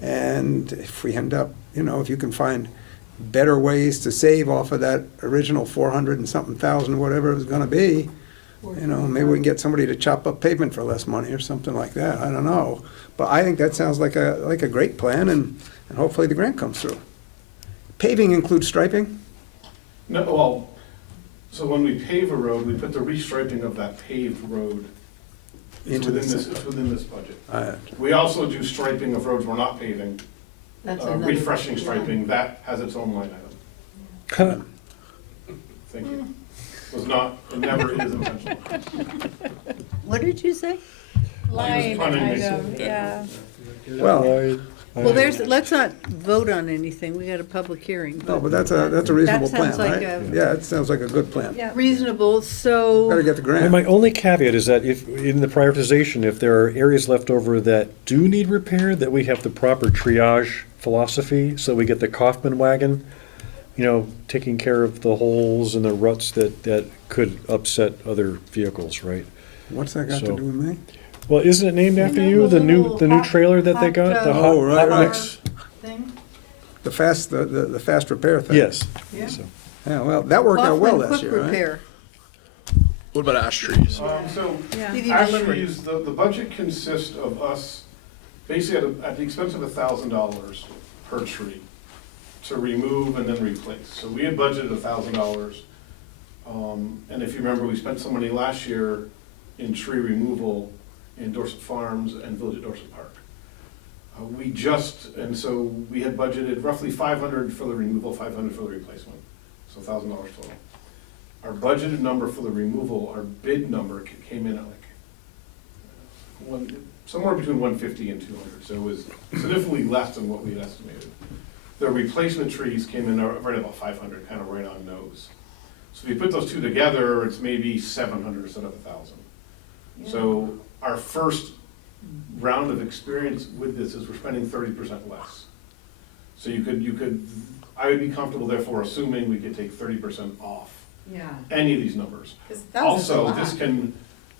And if we end up, you know, if you can find better ways to save off of that original 400 and something thousand, whatever it was gonna be, You know, maybe we can get somebody to chop up pavement for less money or something like that, I don't know. But I think that sounds like a great plan, and hopefully the grant comes through. Paving includes striping? No, well, so when we pave a road, we put the restriping of that paved road. Into the It's within this budget. I- We also do striping of roads we're not paving, That's another refreshing line. striping, that has its own line item. Thank you. Was not, it never is intentional. What did you say? Line pun item, intended. yeah. Well, Well, let's not vote on anything, we got a public hearing. no, but that's a reasonable That plan, sounds like right? a- Yeah, it sounds like a good plan. Yeah. Reasonable, so. Better get the And my grant. only caveat is that if, in the prioritization, if there are areas left over that do need repair, that we have the proper triage philosophy, so we get the Kaufman wagon, you know, taking care of the holes and the ruts that could upset other vehicles, right? What's that got to So- do with me? Well, isn't it named after know you, the the new little trailer that they got, the hot, hot Oh, right, hot right. mix? Thing? The fast repair thing? Yes. Yeah. So- Yeah, well, that worked out well Kaufman last Quick year, right? Repair. What about ash trees? So, Yeah. Did you ash deliver? trees, the budget consists of us, basically at the expense of $1,000 per tree to remove and then replace. So we had budgeted $1,000. And if you remember, we spent some money last year in tree removal in Dorset Farms and Village at Dorset Park. And so we had budgeted roughly 500 for the removal, 500 for the replacement, so $1,000 total. Our budgeted number for the removal, our bid number came in at somewhere between 150 and 200, so it was significantly less than what we had estimated. The replacement trees came in right about 500, kind of right on nose. So if you put those two together, it's maybe 700 instead of 1,000. So our first round of experience with this is we're spending 30% less. So I would be comfortable therefore assuming we could take 30% off Yeah. any of these numbers. 'Cause thousands is a Also, lot.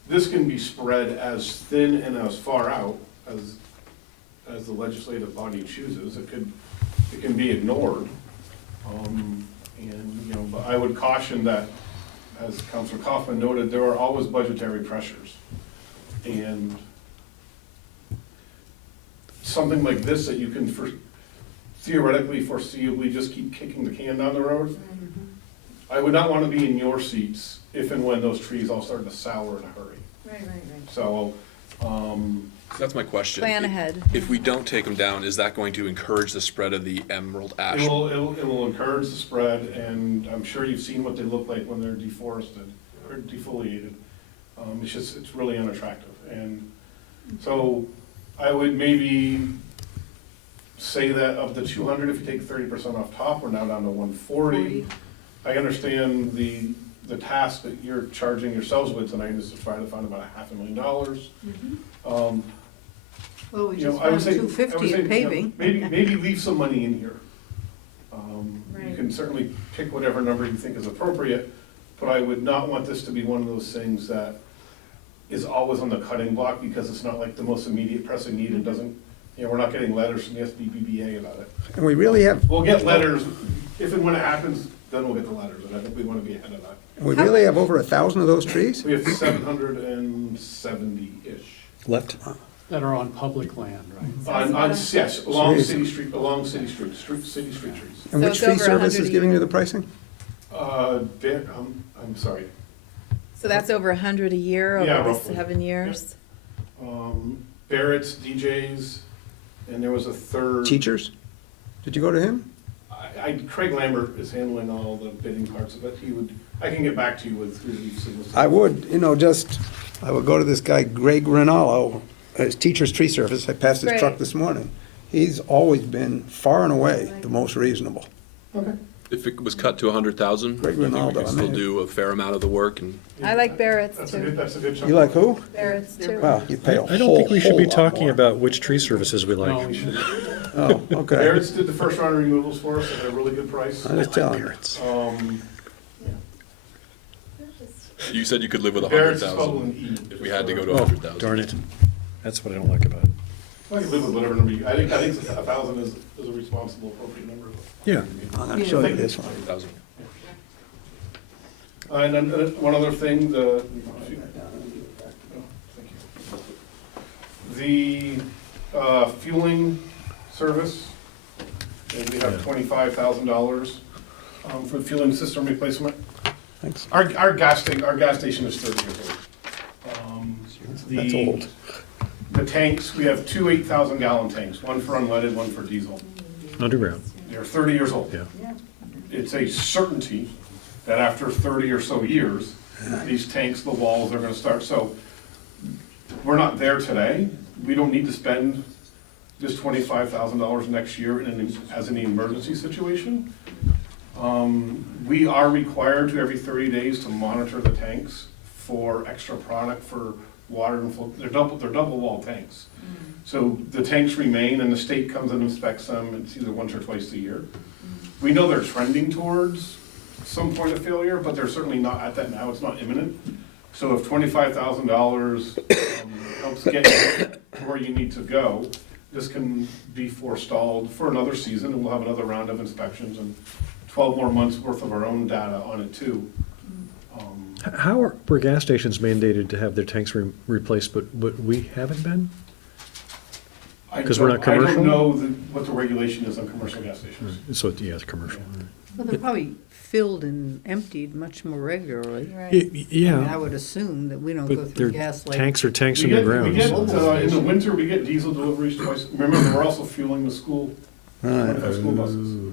this can be spread as thin and as far out as the legislative body chooses. It can be ignored. But I would caution that, as Councilor Kaufman noted, there are always budgetary pressures. And something like this that you can theoretically foreseeably just keep kicking the can down the road, I would not want to be in your seats if and when those trees all start to sour in a hurry. Right, right, right. So, That's my question. Plan ahead. If we don't take them down, is that going to encourage the spread of the emerald ash? it will encourage the spread, and I'm sure you've seen what they look like when they're deforested or defoliated. It's really unattractive. And so I would maybe say that of the 200, if you take 30% off top, we're now down to 140. I understand the task that you're charging yourselves with tonight is to try to find about $500,000. Well, we You know, just I would found say- I 250 would say, in you know, paving. Maybe leave some money in here. You Right. can certainly pick whatever number you think is appropriate, but I would not want this to be one of those things that is always on the cutting block because it's not like the most immediate pressing need and doesn't, we're not getting letters from the SBBBA about it. And we really have, We'll get letters, if and when it happens, then we'll get the letters, and I think we want to be ahead of that. over 1,000 of those trees? We have 770-ish. Left? That are on public land, right? Yes, along Jeez. city streets, city street trees. And So which it's tree over service 100 is a giving year. you the pricing? I'm sorry. So that's over 100 a year Yeah, over the roughly. 7 years? Barrett's, DJ's, and there was a third. Teachers? Did you go to him? Craig Lambert is handling all the bidding parts of it. I can get back to you with who these signals. I would, I would go to this guy Greg Rinaldo, his Teachers Tree Service. I passed his truck Great. this morning. He's always been far and away the most reasonable. Okay. If it was cut to 100,000, Greg do you think we Rinaldo, could I still mean- do a fair amount of the work and? I like Barrett's That's too. a good chunk. You like who? Barrett's too. Well, you pay a I don't think we should be whole lot talking more. about which tree services we No, like. we should. Oh, okay. Barrett's did the first round of removals for us at a really good price. I'm just telling you. You said you could live with Barrett's is spelled 100,000 with an E. if we had to go to Oh, 100,000. darn it. That's what I don't like about it. I can live with whatever number I think 1,000 is a responsible, appropriate number. Yeah. I'm gonna show you this one. 100,000. And then one other thing, the fueling service, and we have $25,000 for the fueling system replacement. Thanks. Our gas station is 30 years old. That's old. The tanks, we have two 8,000 gallon tanks, one for unleaded, one for diesel. Underground, They're 30 years old. yeah. It's a certainty that after 30 or so years, these tanks, the walls are gonna start, so we're not there today. We don't need to spend this $25,000 next year as an emergency situation. We are required to, every 30 days, to monitor the tanks for extra product, for water and flow. They're double wall tanks. So the tanks remain, and the state comes and inspects them. It's either once or twice a year. We know they're trending towards some point of failure, but they're certainly not at that now. It's not imminent. So if $25,000 helps get you to where you need to go, this can be forestalled for another season, and we'll have another round of inspections and 12 more months worth of our own data on it too. How were gas stations mandated to have their tanks replaced, but we haven't been? 'Cause we're not I commercial? don't know what the regulation is on commercial gas stations. So, yeah, it's commercial. Well, they're probably filled and emptied much more regularly. Right. I mean, I Yeah, would assume that we don't go but through their gas like. tanks are tanks We get, underground. we get, so- in the winter, we get diesel deliveries twice. Remember, we're also fueling the school, school buses.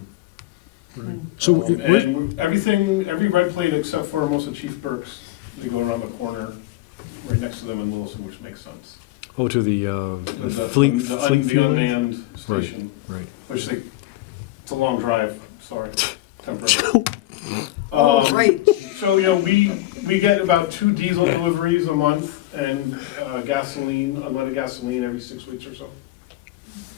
So, And everything, every red plate except for most of Chief Burke's, they go around the corner, right next to them in Wilson, which makes sense. oh, to the The fleet the fueling? unmanned station, Right. which it's a long drive, sorry, temporary. Oh, right. So, we get about 2 diesel deliveries a month and gasoline, unleaded gasoline every 6 weeks or so.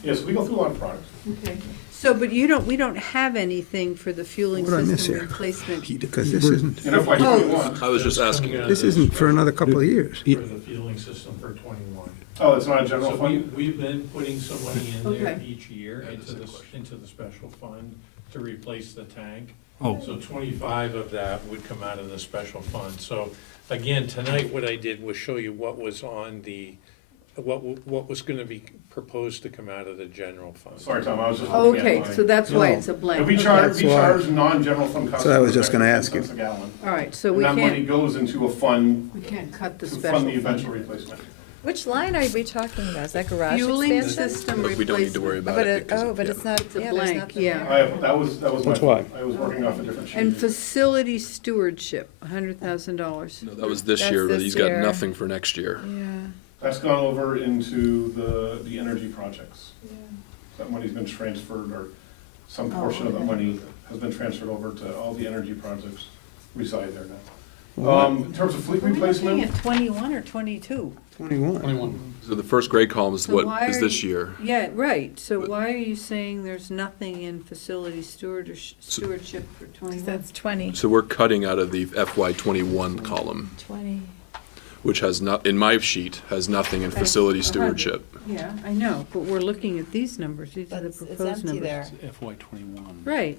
Yes, we go through a lot of products. Okay. So, but we don't have anything for the fueling What did I miss system here? replacement. Because this isn't, In FY '21, I was just asking. this isn't for another couple of years. For the fueling system for 21. oh, it's not a general So fund? we've been putting some money in there Okay. each year into the special fund to replace the tank. Oh. So 25 of that would come out of the special fund. So again, tonight what I did was show you what was on what was gonna be proposed to come out of the general fund. Sorry, Tom, I was just looking at Okay, mine. so that's why No. it's a blank. And we Okay. charge That's why- non-general fund customers. So I was just gonna ask you. $0.10 a gallon. All right, so And we that money can't, goes into a fund we can't cut the to special. fund the eventual fund. replacement. Which line are we talking about? Is that garage Fueling expansion? system But we don't need to worry replacement. about But it. it, because oh, of- but yeah. it's not, It's a yeah, there's blank, nothing yeah. there. That was my That's why. fault. I was working off a different sheet. And facility stewardship, $100,000. No, that was this That's year, but this he's got year. nothing for next year. Yeah, That's gone over into the energy projects. That money's been transferred, or some portion of the okay. money has been transferred over to all the energy projects reside there now. What? In terms of fleet Are we looking replacement, at 21 or 22? 21. So the first grade column is So what why is are this you- year. Yeah, right, so why are you saying there's nothing in facility stewardship for 'cause 21? that's 20, So we're cutting out of the FY '21 column, 20. which has not, in my sheet, has nothing in facility That's 100. stewardship. Yeah, I know, but we're looking at these numbers, these are But the it's proposed empty numbers. there. FY '21. Right.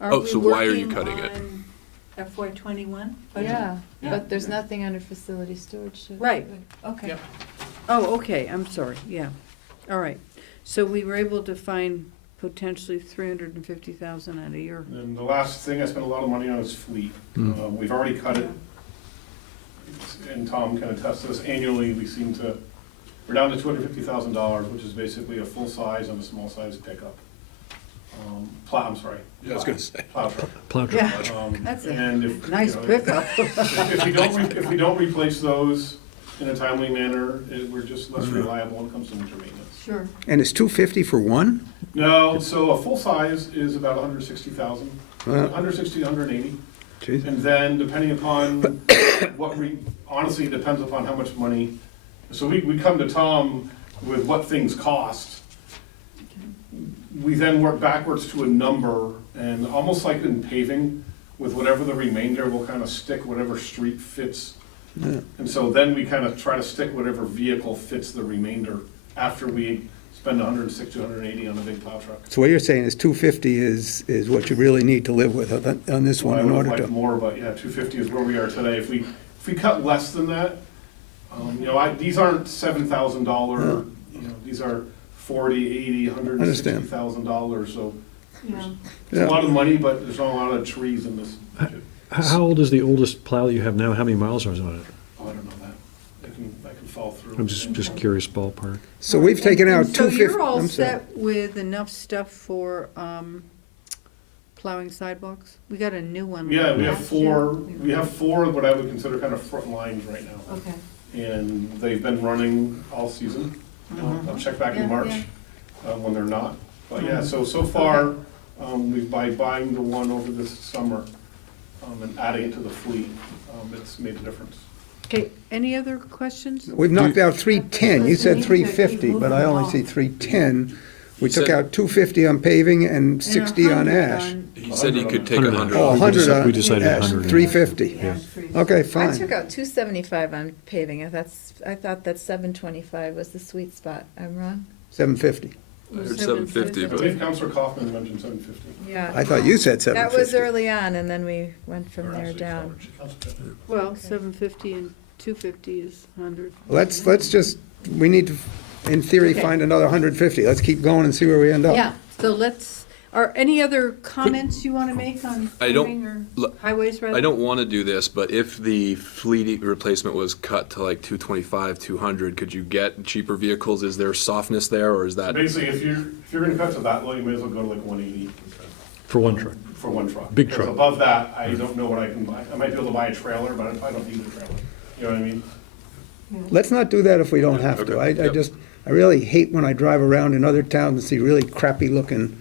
Oh, so why are you cutting it? FY '21? Yeah, Yeah. but there's nothing under facility stewardship. Right. Okay. Yep. Oh, okay, I'm sorry, yeah. All right. So we were able to find potentially 350,000 out of your, and the last thing I spent a lot of money on is fleet. We've already cut it, and Tom can attest to this, annually, we're down to $250,000, which is basically a full-size and a small-size pickup. I'm sorry. Yeah, I was gonna say. Plow truck. Plow truck. yeah, that's And a if, nice you know, pickup. if we don't replace those in a timely manner, we're just less reliable when it comes to winter maintenance. Sure. And it's 250 for one? No, so a full size is about 160,000, 160, 180. Jeez. And then depending upon honestly, it depends upon how much money. So we come to Tom with what things cost. We then work backwards to a number, and almost like in paving, with whatever the remainder, we'll kind of stick whatever street fits. Yeah. And so then we kind of try to stick whatever vehicle fits the remainder after we spend 160, 180 on a big plow truck. So what you're saying is 250 is what you really need to live with on this one in Well, I order would like to. more, but yeah, 250 is where we are today. If we cut less than that, you know, these aren't $7,000, you know, these are 40, 80, $160,000, so it's a lot of money, but there's not a lot of trees in this budget. How old is the oldest plow that you have now? How many miles are on it? Oh, I don't know that. I can fall through. I'm just curious ballpark. So we've taken out And so 250. you're all I'm sorry. set with enough stuff for plowing sidewalks? We got a new one. Yeah, we have last year. we have four what I would consider kind of front lines right now. Okay. And they've been running all season. I'll check back Yeah, in March when they're not. But yeah, so far, we've by buying the one over this summer and adding it to the fleet, it's made a difference. Okay, any other questions? We've knocked out 310. You said Listening to 350, keep but I moving only along. see 310. We He took said- out 250 on paving and 60 on 100 ash. He said he could take 100. 100 Oh, off. 100 on We decided ash, 100. 350. Yeah. Okay, I fine. took out 275 on paving, I thought that 725 was the sweet spot. I'm wrong? 750. I heard 750, I but believe Councilor Kaufman mentioned 750. Yeah. I thought you said That was 750. early on, and then we went from Or there actually, down. Councilor- Well, 750 and 250 is 100. Let's just, we need to, in theory, Okay. find another 150. Let's keep going and see where we end up. Yeah, so are any other comments you want to make on I don't- paving or l- highways rather? I don't want to do this, but if the fleet replacement was cut to like 225, 200, could you get cheaper vehicles? Is there softness there, or is So that? basically, if you're gonna cut to that low, you may as well go to like 180 For one truck. for one truck. Big Because truck. above that, I don't know what I can buy. I might be able to buy a trailer, but I don't need a trailer. You know what I mean? Let's not do that if we don't have to. Okay, yep. I really hate when I drive around in other towns and see really crappy-looking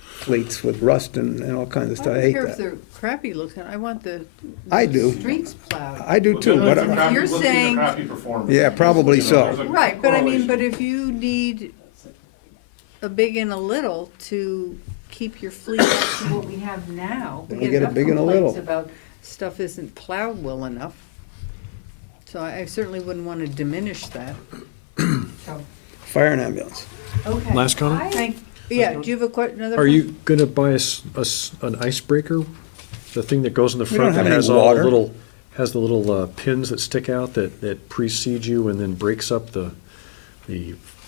fleets with rust and all kinds of I stuff. I don't hate care if that. they're crappy looking, I want the I do. streets plowed. I do too, Well, but then it's a I- crappy You're looking, a saying- crappy performance. Yeah, probably You know, so. there's a Right, but I mean, correlation. but if you need a big and a little to keep your fleet up to what we have now. Then we get a enough big and a little. complaints about stuff isn't plowed well enough. So I certainly wouldn't want to diminish that. So, Fire and ambulance. okay. Last comment? Yeah, do you have another? Are you gonna buy an icebreaker? The thing that goes in the We front don't have that any has all the water. little, has the little pins that stick out that precede you and then breaks up the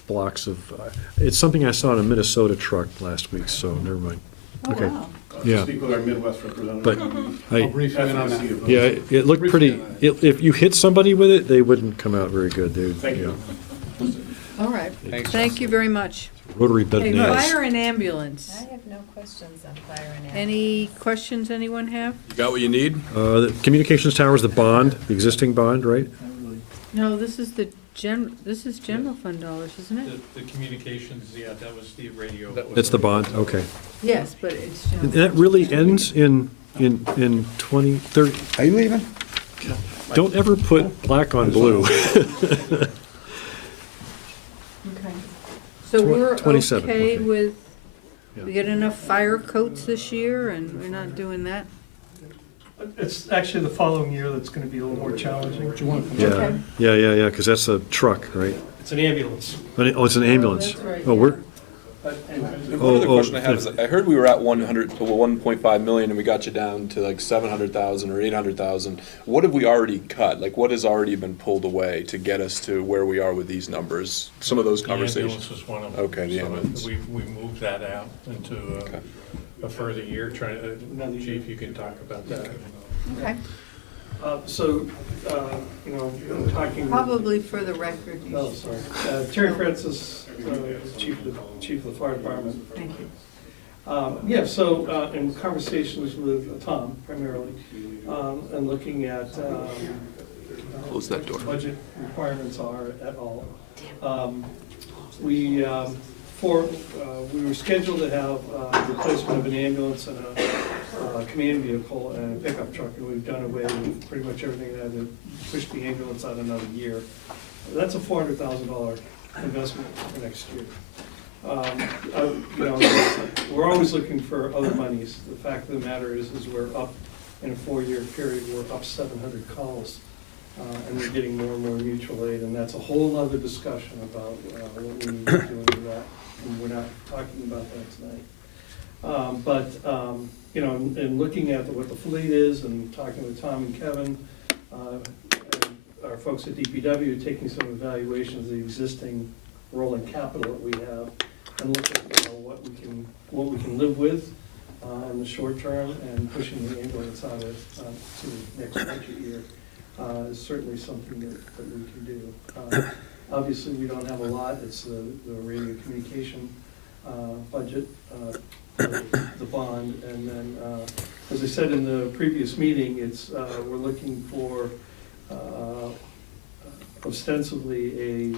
blocks of, it's something I saw in a Minnesota truck last week, so never mind. Oh, Okay. wow. Yeah. Speak with our Midwest representative. But I'll I, brief you in on that. FFC. yeah, it looked pretty, if you hit somebody with it, they wouldn't come out very good. They, Thank you. All right, Thanks. thank you very much. Rotary bed Hey, nails. fire and ambulance. I have no questions on fire and ambulance. Any questions anyone have? You got what you need? The communications tower is the bond, the existing bond, right? No, this is this is general fund dollars, isn't it? The communications, yeah, that was the radio. That's the bond, okay. Yes, but it's And general. that really ends in 2030. Are you leaving? Don't ever put black on blue. Okay. So we're 27, okay okay. with, Yeah. we get enough fire coats this year and we're not doing that? It's actually the following year that's gonna be a little more challenging. Yeah, yeah, because that's a truck, right? It's an ambulance. Oh, it's an ambulance. that's right, Oh, we're, One other oh, question I have is, I heard we were at 1.5 million and we got you down to like 700,000 or 800,000. What have we already cut? Like, what has already been pulled away to get us to where we are with these numbers? Some of those The conversations. ambulance was one of them. Okay, the So ambulance. We moved that out into Okay. a further year, Chief, you can talk about that. Okay. You know, I'm talking. Probably for the record, you Oh, should- sorry. Terry Francis, chief of the fire department. thank you. Yeah, so in conversations with Tom primarily, and looking at Close that door. budget requirements are at all. We were scheduled to have replacement of an ambulance and a command vehicle and a pickup truck, and we've done away with pretty much everything that had pushed the ambulance out another year. That's a $400,000 investment for next year. You know, we're always looking for other monies. The fact of the matter is we're up, in a 4-year period, we're up 700 calls And we're getting more and more mutual aid, and that's a whole other discussion about what we need to do with that. And we're not talking about that tonight. You know, in looking at what the fleet is and talking with Tom and Kevin, and our folks at DPW, taking some evaluations of the existing rolling capital that we have and look at, you know, what we can live with in the short term, and pushing the ambulance out to next budget year is certainly something that we can do. Obviously, we don't have a lot. It's the radio communication budget, the bond, and then, as I said in the previous meeting, it's we're looking for ostensibly a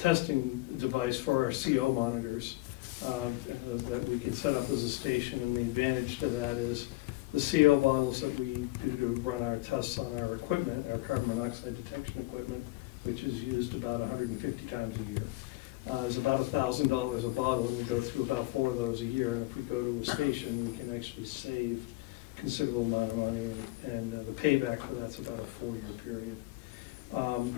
testing device for our CO monitors that we can set up as a station, and the advantage to that is the CO bottles that we do to run our tests on our equipment, our carbon monoxide detection equipment, which is used about 150 times a year, is about $1,000 a bottle, and we go through about 4 of those a year. And if we go to a station, we can actually save a considerable amount of money, and the payback for that's about a 4-year period.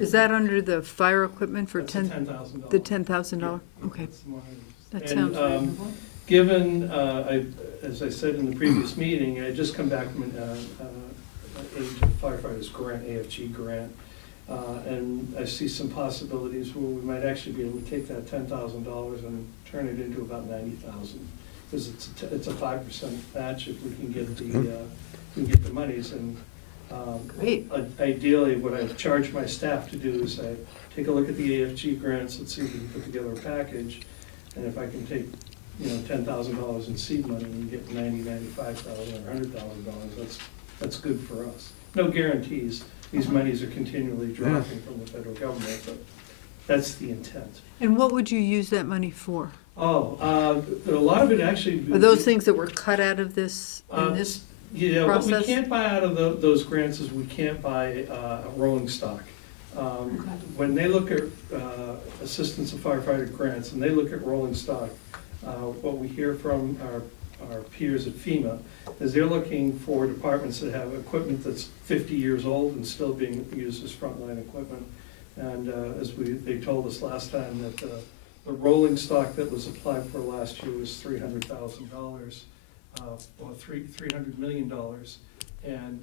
Is that under the fire equipment for That's $10,000? $10,000. The $10,000? Okay, That's more- that and, sounds reasonable. Given, as I said in the previous meeting, I just come back from an firefighters grant, AFG grant, and I see some possibilities where we might actually be able to take that $10,000 and turn it into about $90,000, because it's a 5% match if we can get the monies. And Great. ideally, what I charge my staff to do is I take a look at the AFG grants and see if we can put together a package, and if I can take, you know, $10,000 in seed money and get $95,000 or $100,000, that's good for us. No guarantees. These monies are continually dropping from the federal government, but that's the intent. And what would you use that money for? Oh, a lot of it actually. Are those things that were cut out of this, in this? Yeah, what we process? can't buy out of those grants is we can't buy rolling stock. When they look at assistance of firefighter grants and they look at rolling stock, what we hear from our peers at FEMA is they're looking for departments that have equipment that's 50 years old and still being used as frontline equipment. And as they told us last time that the rolling stock that was applied for last year was $300,000, or $300 million, and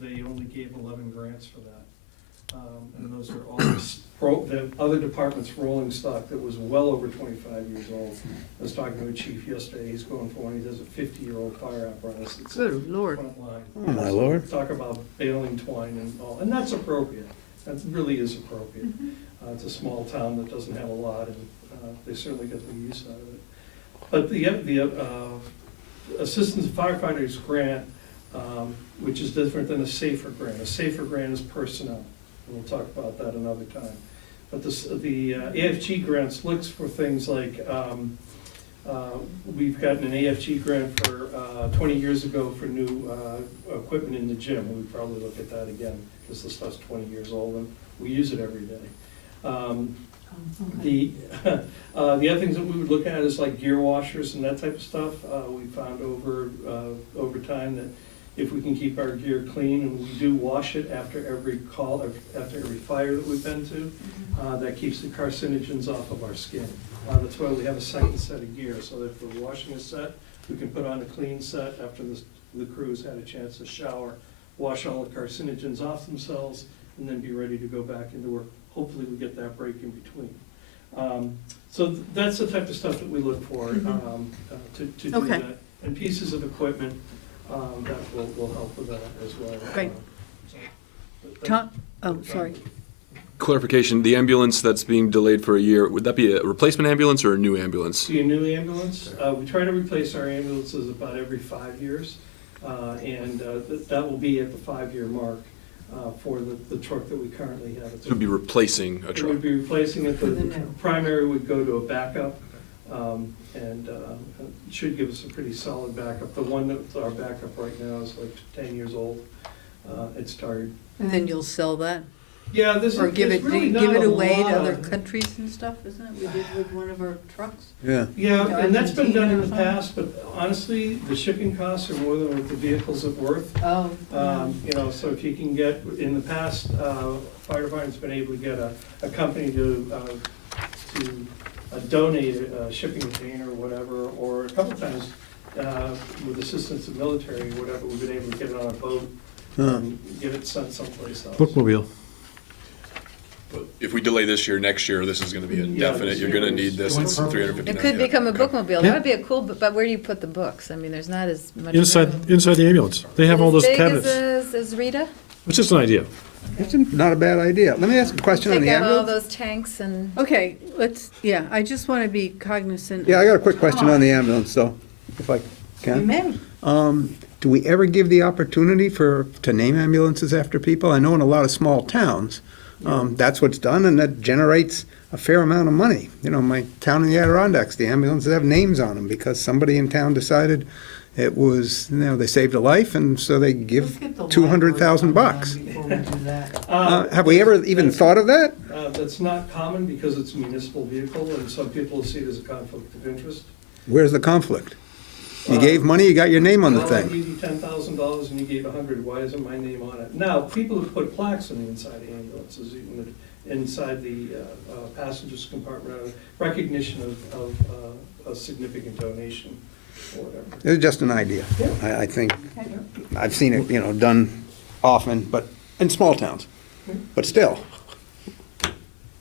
they only gave 11 grants for that. And those are all the other departments' rolling stock that was well over 25 years old. I was talking to a chief yesterday, he's going for one, he does a 50-year-old fire apparatus. It's Good Lord. front line. Oh, my Lord. Talk about baling twine and all, and that's appropriate. That really is appropriate. It's a small town that doesn't have a lot, and they certainly get the use out of it. But the Assistance of Firefighters grant, which is different than a SAFER grant. A SAFER grant is personnel. We'll talk about that another time. But the AFG grants looks for things like, we've gotten an AFG grant for 20 years ago for new equipment in the gym. We'd probably look at that again, because the stuff's 20 years old and we use it every day. The other things that we would look at is like gear washers and that type of stuff. We found over time that if we can keep our gear clean, and we do wash it after every call, after every fire that we've been to, that keeps the carcinogens off of our skin. That's why we have a second set of gear, so that if we're washing a set, we can put on a clean set after the crew's had a chance to shower, wash all the carcinogens off themselves, and then be ready to go back into work. Hopefully we get that break in between. So that's the type of stuff that we look for to do Okay. that. And pieces of equipment that will help with that as well. Great. Tom, oh, sorry. Clarification, the ambulance that's being delayed for a year, would that be a replacement ambulance or a new ambulance? See a new ambulance. We try to replace our ambulances about every 5 years, and that will be at the 5-year mark for the truck that we currently have. It would be replacing a It truck. would be replacing it. For the The new. primary would go to a backup, and should give us a pretty solid backup. The one that's our backup right now is like 10 years old. It's tired. And then you'll sell that? Yeah, this is, Or give there's it, really give not it a away to lot other of- countries and stuff, isn't it? We did with one of our trucks. Yeah. Yeah, to and that's been done in the Argentina or past, but honestly, the shipping costs are more than what the vehicle's are worth. Oh. You know, so if you can get, in the past, fire department's been able to get a company to donate a shipping container or whatever, or a couple times, with assistance of military or whatever, we've been able to get it on a boat and get it sent someplace else. Bookmobile. But if we delay this year, next year, this is gonna be Yeah, indefinite, this you're gonna year need is- this, it's 359. It could yeah, become a okay. bookmobile. That would be a cool, but where do you put the books? I mean, there's not as much room. Inside the ambulance. They have all those cabinets. As Rita? It's just an idea. It's not a bad idea. Let me ask a question on Take the out all ambulance. those tanks and. Okay, yeah, I just want to be cognizant. Yeah, I got a quick question on the ambulance, though, if I You can. may. Do we ever give the opportunity to name ambulances after people? I know in a lot of small towns, that's what's done, and that generates a fair amount of money. You know, my town in the Adirondacks, the ambulances have names on them because somebody in town decided it was, you know, they saved a life, and so they give $200,000. Have we ever even thought of that? That's not common because it's a municipal vehicle, and some people see it as a conflict of interest. Where's the conflict? You gave money, you got your name on the Well, I thing. gave you $10,000 and you gave $100, why isn't my name on it? Now, people have put plaques on the inside of ambulances, inside the passenger's compartment, recognition of a significant donation or whatever. It's just an idea. I think, I've seen it, you know, done often, but in small towns. But still,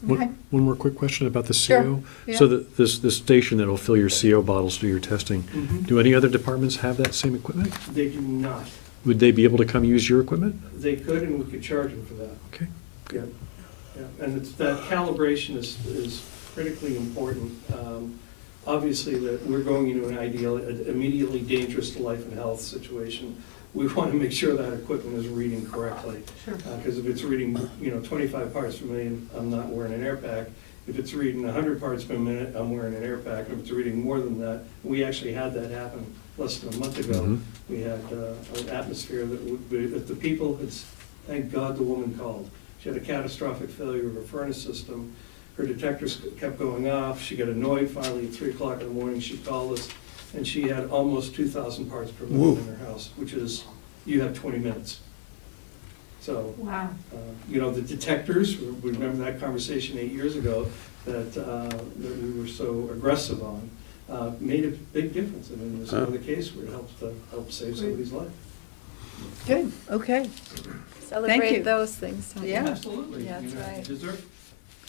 One more quick question about the Sure, CO. yeah. So this station that'll fill your CO bottles, do your testing, Mhm. do any other departments have that same equipment? They do not. Would they be able to come use your equipment? They could, and we could charge them for that. Okay. Yeah, yeah, and that calibration is critically important. Obviously, that we're going into an immediately dangerous to life and health situation. We want to make sure that equipment is reading correctly. Sure. Because if it's reading, 25 parts per million, I'm not wearing an air pack. If it's reading 100 parts per minute, I'm wearing an air pack. If it's reading more than that, we actually had that happen less than a month ago. Mhm. We had an atmosphere that the people, thank God the woman called. She had a catastrophic failure of her furnace system. Her detectors kept going off. She got annoyed finally at 3 o'clock in the morning. She called us, and she had almost 2,000 parts per million in her house, which is, you have 20 minutes. So, Wow. the detectors, we remember that conversation 8 years ago that we were so aggressive on, made a big difference. I mean, there's another case where it helped save somebody's life. Good, okay. Celebrate you. those things. don't you? Yeah. Absolutely. Yeah, that's right. Deserve.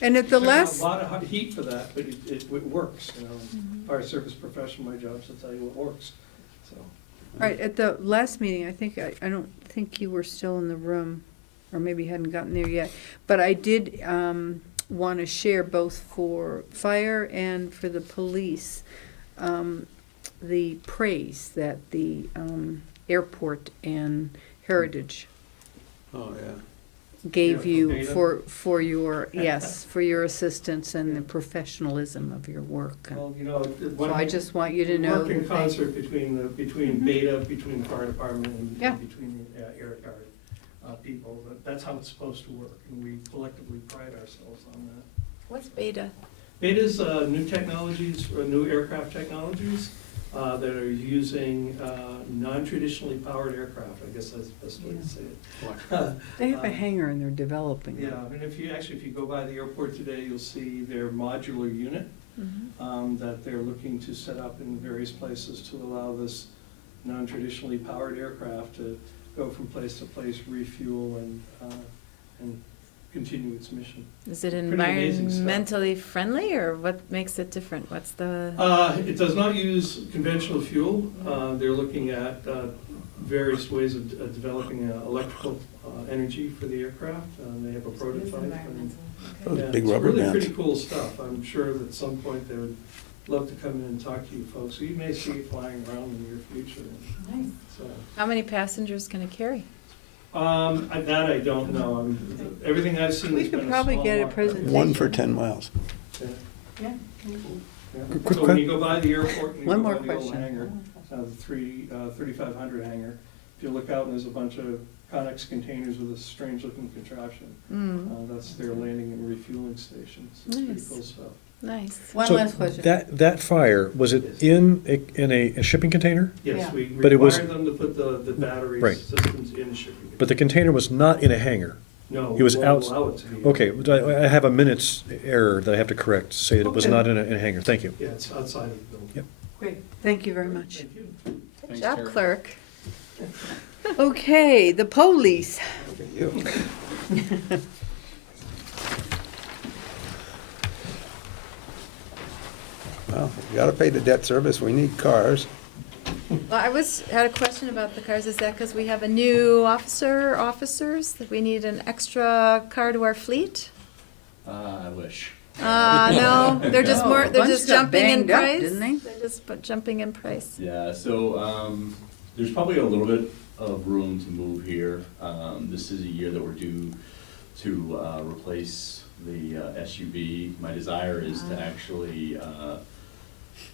And at the Took last, a lot of heat for that, but it works, Fire service professional, my job's to tell you what works, so. all right, at the last meeting, I think, I don't think you were still in the room, or maybe hadn't gotten there yet, but I did want to share both for fire and for the police, the praise that the airport and Heritage oh, yeah. gave Yeah, you Beta. for your, yes, for your assistance and the professionalism of your work. Well, So I just want you to know work in that they- concert between Mhm. Beta, between the fire department and Yeah. between the air guard people. That's how it's supposed to work, and we collectively pride ourselves on that. What's Beta? Beta's new technologies, or new aircraft technologies that are using non-traditionally powered aircraft. I guess that's the best way to say it. They have a hangar and they're developing it. Yeah, and if you go by the airport today, you'll see their modular unit that they're looking to set up in various places to allow this non-traditionally powered aircraft to go from place to place, refuel, and continue its mission. Is it Pretty amazing stuff. environmentally friendly, or what makes it different? What's the? It does not use conventional fuel. They're looking at various ways of developing electrical energy for the aircraft. They have a prototype. And, Those yeah, big it's rubber really bands. pretty cool stuff. I'm sure that at some point they would love to come in and talk to you folks. So you may see it flying around in the near future. Nice. So, How many passengers can it carry? that I don't know. Everything I've seen We has could been a probably small get a market. presentation. One for 10 miles. Yeah. Yeah. Yeah. Quick So when you go by the airport, and you One go more by the old question. hangar, the 3500 hangar, if you look out and there's a bunch of Connex containers with a strange looking contraption, that's their landing and refueling stations. It's pretty Nice. cool stuff. Nice. One So last question. That fire, was it in a shipping container? Yes, Yeah. we But it was- required them to put the battery Right. systems in shipping. But the container was not in a hangar? No, it was we won't out- allow it to be. Okay, but I have a minute's error that I have to correct, to say that it was Okay. not in a hangar. Thank you. Yeah, it's outside of the building. Yep. Great, thank you very much. Thank you. Good Thanks, job, Terry. clerk. Okay, the police. You. Well, you gotta pay the debt service, we need cars. Well, had a question about the cars. Is that because we have a new officers, that we need an extra car to our fleet? I wish. No, they're just No, more, a they're bunch just got jumping in banged up, price? didn't they? They're just jumping in price. Yeah, so there's probably a little bit of room to move here. This is a year that we're due to replace the SUV. My desire is to actually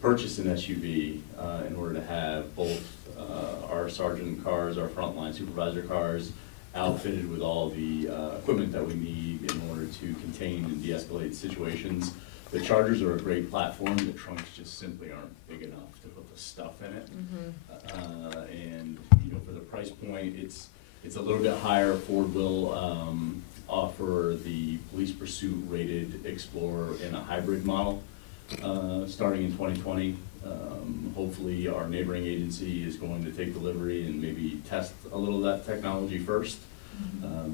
purchase an SUV in order to have both our sergeant cars, our frontline supervisor cars, outfitted with all the equipment that we need in order to contain and de-escalate situations. The Chargers are a great platform, the trunks just simply aren't big enough to put the stuff in it. And, you know, for the price point, it's a little bit higher. Ford will offer the police pursuit rated Explorer in a hybrid model, starting in 2020. Hopefully our neighboring agency is going to take delivery and maybe test a little of that technology first,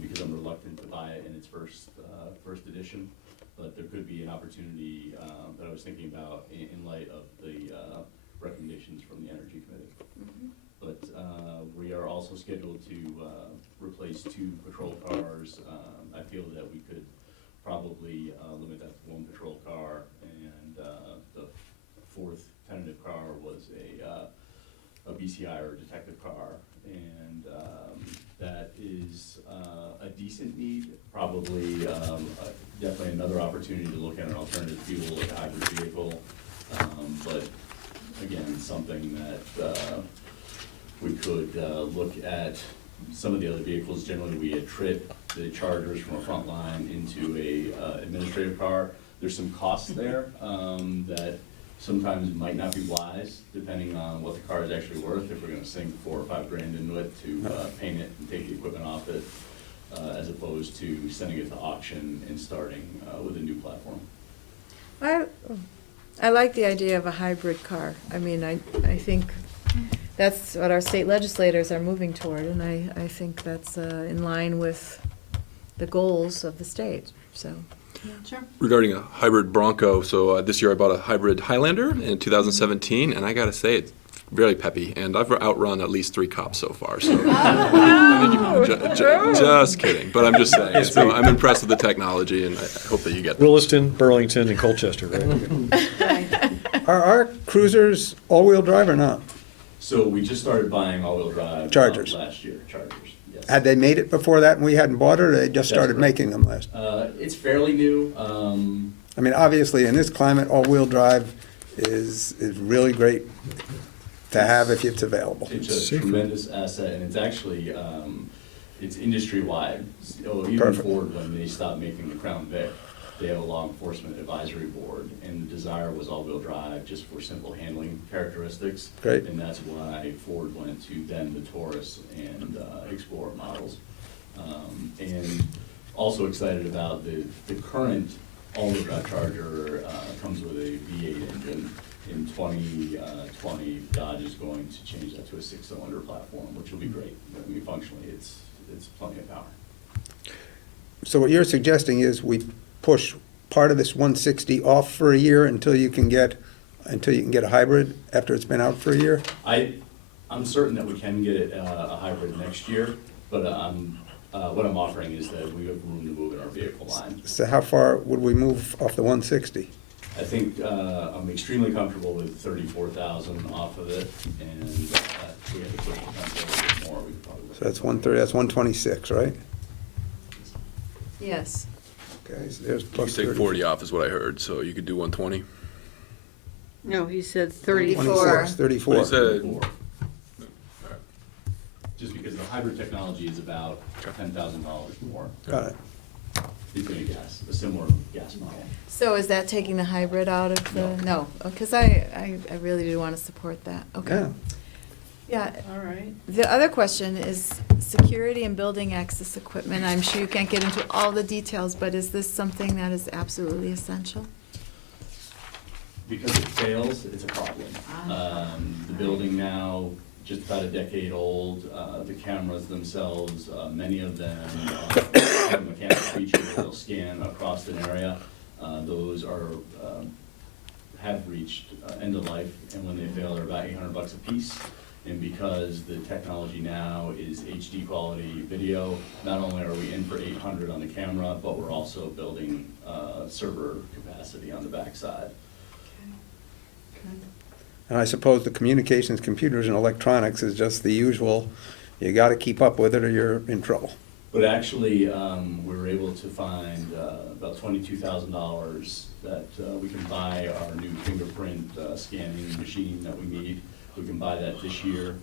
because I'm reluctant to buy it in its first edition. But there could be an opportunity that I was thinking about in light of the recommendations from the Energy Committee. But we are also scheduled to replace 2 patrol cars. I feel that we could probably limit that to 1 patrol car, and the 4th tentative car was a BCI or a detective car, and that is a decent need. Probably definitely another opportunity to look at an alternative fuel, like a hybrid vehicle, but again, something that we could look at. Some of the other vehicles, generally we attrit the Chargers from a front line into a administrative car. There's some costs there that sometimes might not be wise, depending on what the car is actually worth. If we're gonna sink $4 or $5 grand into it to paint it and take the equipment off it, as opposed to sending it to auction and starting with a new platform. I like the idea of a hybrid car. I mean, I think that's what our state legislators are moving toward, and I think that's in line with the goals of the state, so. Sure. Regarding a hybrid Bronco, so this year I bought a hybrid Highlander in 2017, and I gotta say, it's very peppy, and I've outrun at least 3 cops so far, so. Just kidding, but I'm just saying, so I'm impressed with the technology, and I hope that you get that. Williston, Burlington, and Colchester, right? Are our cruisers all-wheel drive or not? So we just started buying all-wheel drive Chargers. last year, Chargers, yes. Had they made it before that and we hadn't bought it, or they just That's started correct. making them last? It's fairly new. I mean, obviously, in this climate, all-wheel drive is really great to have if it's available. It's a Safer. tremendous asset, and it's actually, it's industry-wide. So even Perfect. Ford, when they stopped making the Crown Vic, they have a law enforcement advisory board, and the desire was all-wheel drive just for simple handling characteristics. Great. And that's why Ford went to then the Taurus and Explorer models. And also excited about the current all-wheel drive Charger comes with a V8 engine. In 2020, Dodge is going to change that to a 6-cylinder platform, which will be great. I mean, functionally, it's plenty of power. So what you're suggesting is we push part of this 160 off for a year until you can get a hybrid after it's been out for a year? I'm certain that we can get a hybrid next year, but what I'm offering is that we have room to move in our vehicle line. So how far would we move off the 160? I think I'm extremely comfortable with 34,000 off of it, and if we had to push the pencil a little bit more, we could probably. So that's 130, that's 126, right? Yes. Okay, so there's You could plus take 30. 40 off is what I heard, so you could do 120. No, he said 30. 26, 34. What he said. Just because the hybrid technology is about $10,000 more. Got it. Between gas, a similar gas model. So is that taking the hybrid out of the, no, because I really do want to support that, okay. Yeah. Yeah, All right. the other question is security and building access equipment. I'm sure you can't get into all the details, but is this something that is absolutely essential? Because it fails, it's a problem. The building now, just about a decade old, the cameras themselves, many of them have a mechanical feature that they'll scan across an area. Those are, have reached end of life, and when they fail, they're about $800 a piece. And because the technology now is HD quality video, not only are we in for 800 on the camera, but we're also building server capacity on the backside. And I suppose the communications, computers, and electronics is just the usual, you gotta keep up with it or you're in trouble. But actually, we were able to find about $22,000 that we can buy our new fingerprint scanning machine that we need. We can buy that this year.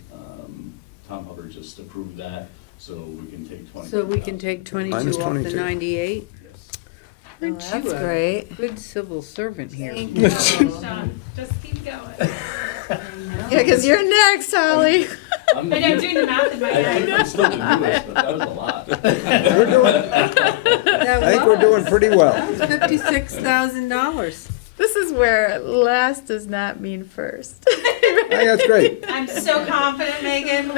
Tom Hubbard just approved that, so we can take 20. So we can take 22 Minus off the 22. 98? Oh, Aren't that's you a great. Good civil servant here. Thank you. Just keep going. Yeah, because you're next, Holly. I'm I know, doing the math in my head. I'm still the newest, but that was a lot. We're doing, I think we're doing pretty well. $56,000. This is where last does not mean first. I think that's great. I'm so confident, Megan.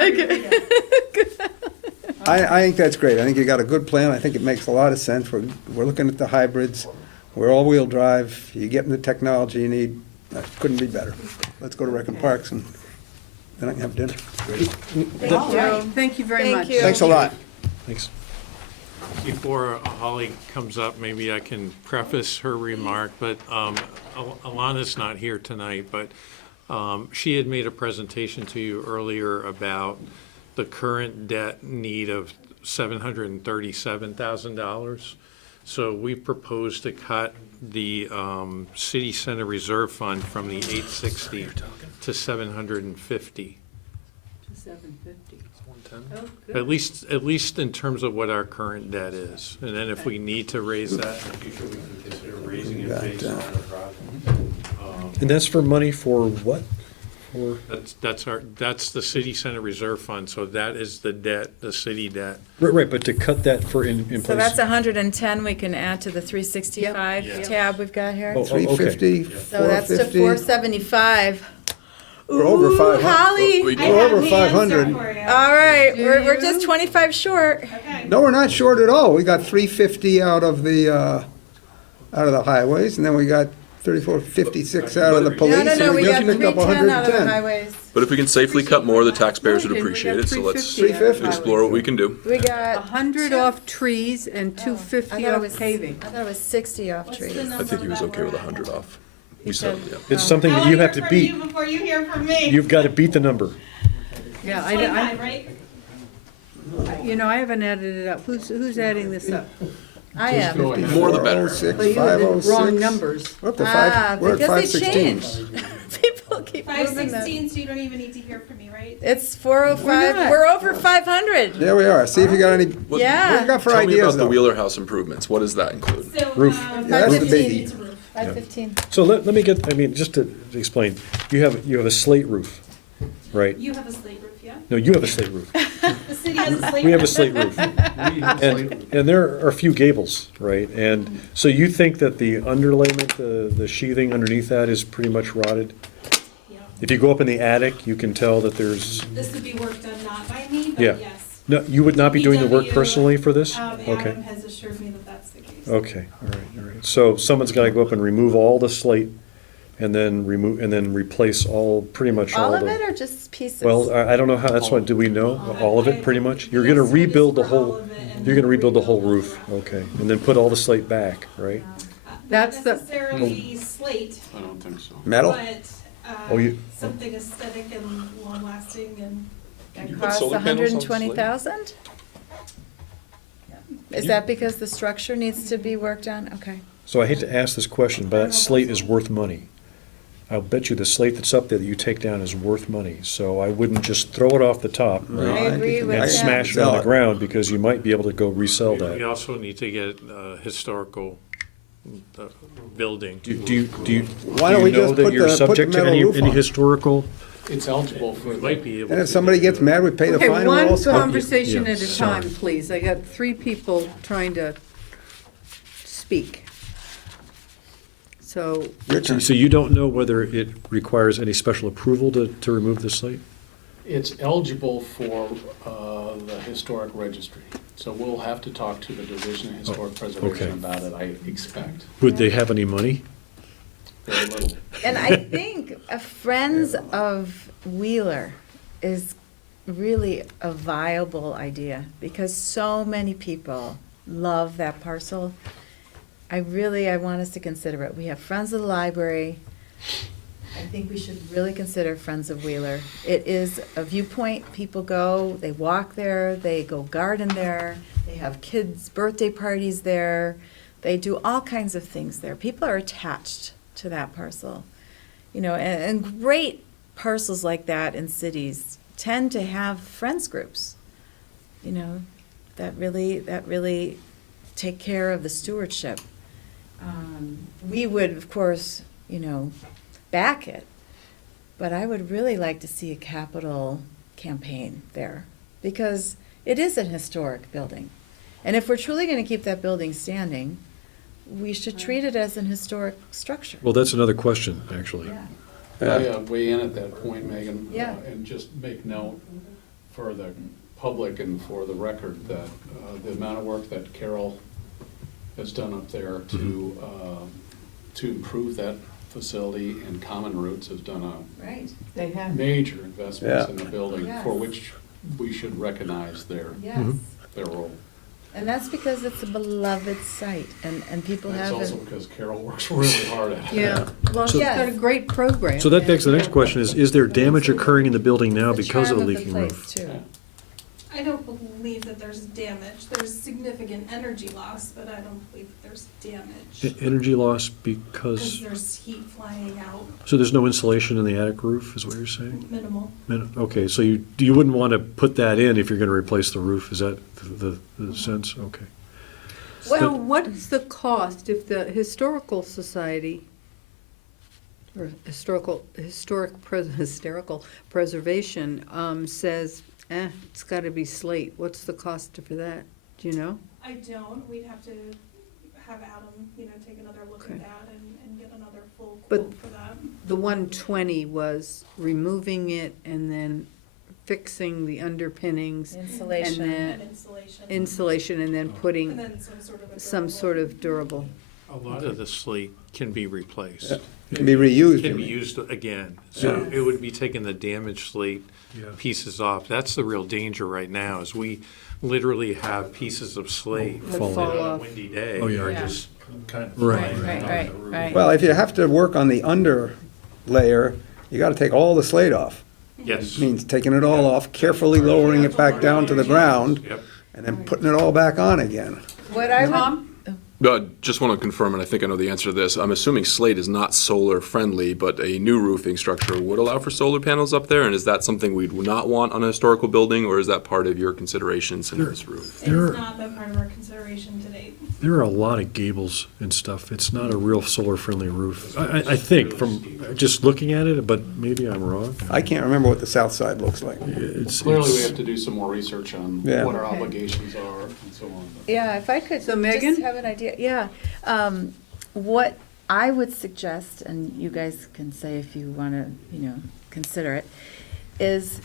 I think that's great. I think you got a good plan. I think it makes a lot of sense. We're looking at the hybrids. We're all-wheel drive. You get the technology you need. That couldn't be better. Let's go to Rec and Parks and then I can have dinner. Thank you. Thank you very Thank much. you. Thanks a lot. Thanks. Before Holly comes up, maybe I can preface her remark, but Alana's not here tonight, but she had made a presentation to you earlier about the current debt need of $737,000. So we propose to cut the city center reserve fund from the 860 to 750. 750. At least in terms of what our current debt is. And then if we need to raise that in the future, we can consider raising it based on the project. And that's for money for what? For, That's the city center reserve fund, so that is the debt, the city debt. right, but to cut that for in place. So that's 110 we can add to the 365 Yep. tab we've got here. Oh, okay. 350, So that's to 450. 475. We're over Ooh, 500. Holly. We- I We're have over the 500. answer for you. All right, Do we're you? just 25 short. Okay. No, we're not short at all. We got 350 out of the highways, and then we got 3456 out of the police. No, and we just got picked up 310 out of the 110. highways. But if we can safely cut more, the taxpayers would Right, and we appreciate got it, so let's 350. explore what we can do. We got 100 off trees and 250 off paving. I thought it was 60 off What's trees. the I number think he was that okay we're with at 100 now? off. He We said, said- yeah. It's something I that wanna you have hear to from beat. you before you hear from me. You've got to beat the number. Yeah, 25, right? you know, I haven't added it up. Who's adding this up? I am. More the better. 406, Well, you had the 506. wrong numbers. We're up to Ah, we're at because they 516. changed. People keep moving that. 516, so you don't even need to hear from me, right? It's 405, We're not. we're over 500. There we are. See if you got any, What- Yeah. what you got for Tell me ideas, about the though? Wheeler House improvements. What does that include? So, Roof. Yeah, that's the 515. biggie. 515. So let me get, I mean, just to explain, you have a slate roof, right? you have a slate roof, yeah? No, you have a slate roof. The city has a slate roof. We have a slate roof. And there are a few gables, right? And so you think that the underlayment, the sheathing underneath that is pretty much rotted? Yeah. If you go up in the attic, you can tell that there's, This would be work done not by me, but Yeah. yes. no, you would not be doing the work DPW, personally for this? Okay, Adam has assured me that that's the case. okay, all right. So someone's got to go up and remove all the slate and then replace pretty much all All the. of it or just pieces? Well, I don't know how, that's what, do we know? All of it, pretty much? You're gonna rebuild the whole, you're gonna rebuild the whole roof, okay, and then put all the slate back, right? That's Not the- necessarily slate, I don't think so. Metal? but Oh, you- something aesthetic and long-lasting and Can you It put costs solar panels on the slate? 120,000? Is that because the structure needs to be worked on? Okay. So I hate to ask this question, but that slate is worth money. I'll bet you the slate that's up there that you take down is worth money. So I wouldn't just throw it off the top No, I agree with and that. smash it on the ground, because you might be able to go resell We that. also need to get historical building. Do you Why don't we know just that put you're the subject to metal any roof on? historical? It's eligible for. We might be able And if to somebody get gets mad, we pay the Okay, fine and we're all one set. conversation Yeah, at a sorry. time, please. I got 3 people trying to speak. So, Richard, So you don't know whether it requires any special approval to remove the slate? It's eligible for the historic registry, so we'll have to talk to the Division of Historic okay. Preservation about it, I expect. Would they have any money? Very little. And I think Friends of Wheeler is really a viable idea, because so many people love that parcel. I want us to consider it. We have Friends of the Library. I think we should really consider Friends of Wheeler. It is a viewpoint. People go, they walk there, they go garden there, they have kids' birthday parties there. They do all kinds of things there. People are attached to that parcel. You know, and great parcels like that in cities tend to have friends groups, you know, that really take care of the stewardship. We would, of course, you know, back it, but I would really like to see a capital campaign there, because it is an historic building. And if we're truly going to keep that building standing, we should treat it as an historic structure. Well, that's another question, actually. I weigh in at that point, Megan, Yeah. and just make note for the public and for the record that the amount of work that Carol has done up there to improve that facility, and Common Roots has done Right. they a have. major investments in the building, Yes. for which we should recognize their Yes. role. And that's because it's a beloved site, and people And it's have also it. because Carol works really hard at it. Yeah, well, So- she's got a great program. So that begs the next question is there damage occurring in the building now The because of the charm leaking place, roof? too. Yeah. I don't believe that there's damage. There's significant energy loss, but I don't believe that there's damage. Energy loss Because because, there's heat flying out, so there's no insulation in the attic roof, is what you're saying? minimal. Okay, so you wouldn't want to put that in if you're going to replace the roof, is that the sense? Okay. Well, what's the cost if the Historical Society, or Historic Preservation, says, it's gotta be slate, what's the cost for that? Do you know? I don't. We'd have to have Adam, you know, take another look Okay. at that and get another full But- quote for that. The 120 was removing it and then fixing the underpinnings, Insulation. And And then insulation. insulation, and then And putting then some sort of a some durable- sort of durable. A lot of the slate can be replaced. Yeah. It can be reused, Can you be mean. used again. So it would be taking the damaged slate Yeah. pieces off. That's the real danger right now, is we literally have pieces of slate That Fall fall that on a off. windy day Oh, yeah. are Yeah. just kind of Right. flying Right, off right, the roof. right. Well, if you have to work on the under layer, you gotta take all the slate off. Yes. Means taking it all off, carefully lowering it back down to the ground, Yep. and then putting it all back on again. What I would, Tom? Just want to confirm, and I think I know the answer to this. I'm assuming slate is not solar friendly, but a new roofing structure would allow for solar panels up there, and is that something we'd not want on a historical building, or is that part of your considerations in this roof? It's There- not been part of our consideration to date. There are a lot of gables and stuff. It's not a real solar-friendly roof. I think, from just looking at it, but maybe I'm wrong. I can't remember what the south side looks like. Clearly, we have to do some more research on Yeah. what our Okay. obligations are and so on. yeah, if I could So just Megan? have an idea, yeah. What I would suggest, and you guys can say if you want to, you know, consider it, is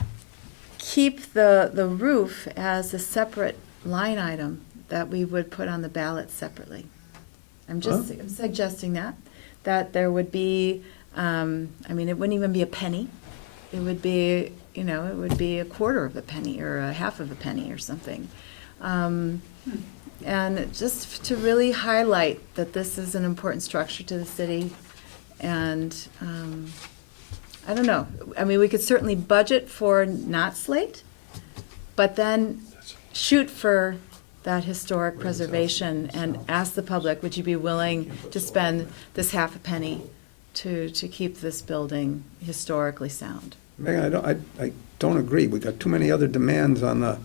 keep the roof as a separate line item that we would put on the ballot separately. I'm just suggesting that there would be, I mean, it wouldn't even be a penny. It would be, you know, it would be a quarter of a penny or a half of a penny or something. And just to really highlight that this is an important structure to the city. And, I don't know, I mean, we could certainly budget for not slate, but then shoot for that historic preservation and ask the public, would you be willing to spend this half a penny to keep this building historically sound. Megan, I don't agree. We got too many other demands on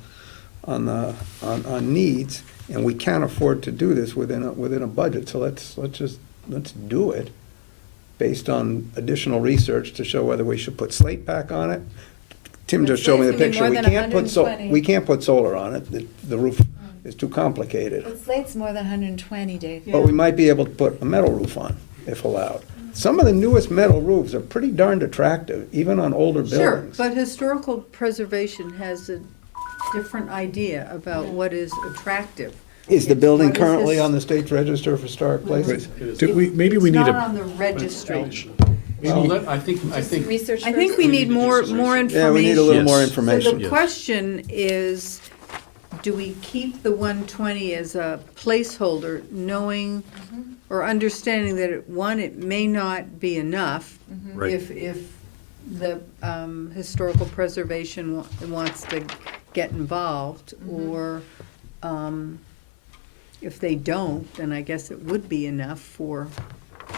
needs, and we can't afford to do this within a budget. So let's do it based on additional research to show whether we should put slate pack on it. Tim But just showed me the slate's gonna be picture. more than We 120. can't put solar on it. The roof is too complicated. But slate's more than 120, Dave. But we might be able to put a metal roof on, if allowed. Some of the newest metal roofs are pretty darned attractive, even on older Sure, buildings. but historical preservation has a different idea about what is attractive. Is the It's building what is currently his- on the State's Register of Historic Places? Maybe we need It's a. not on the registry. Well, I think, Research I think first? we need more information. Yeah, we need a little more Yes. So information. the question is, do we keep the 120 as a placeholder, knowing or understanding that, it may not be enough Right. if the historical preservation wants to get involved, or if they don't, then I guess it would be enough for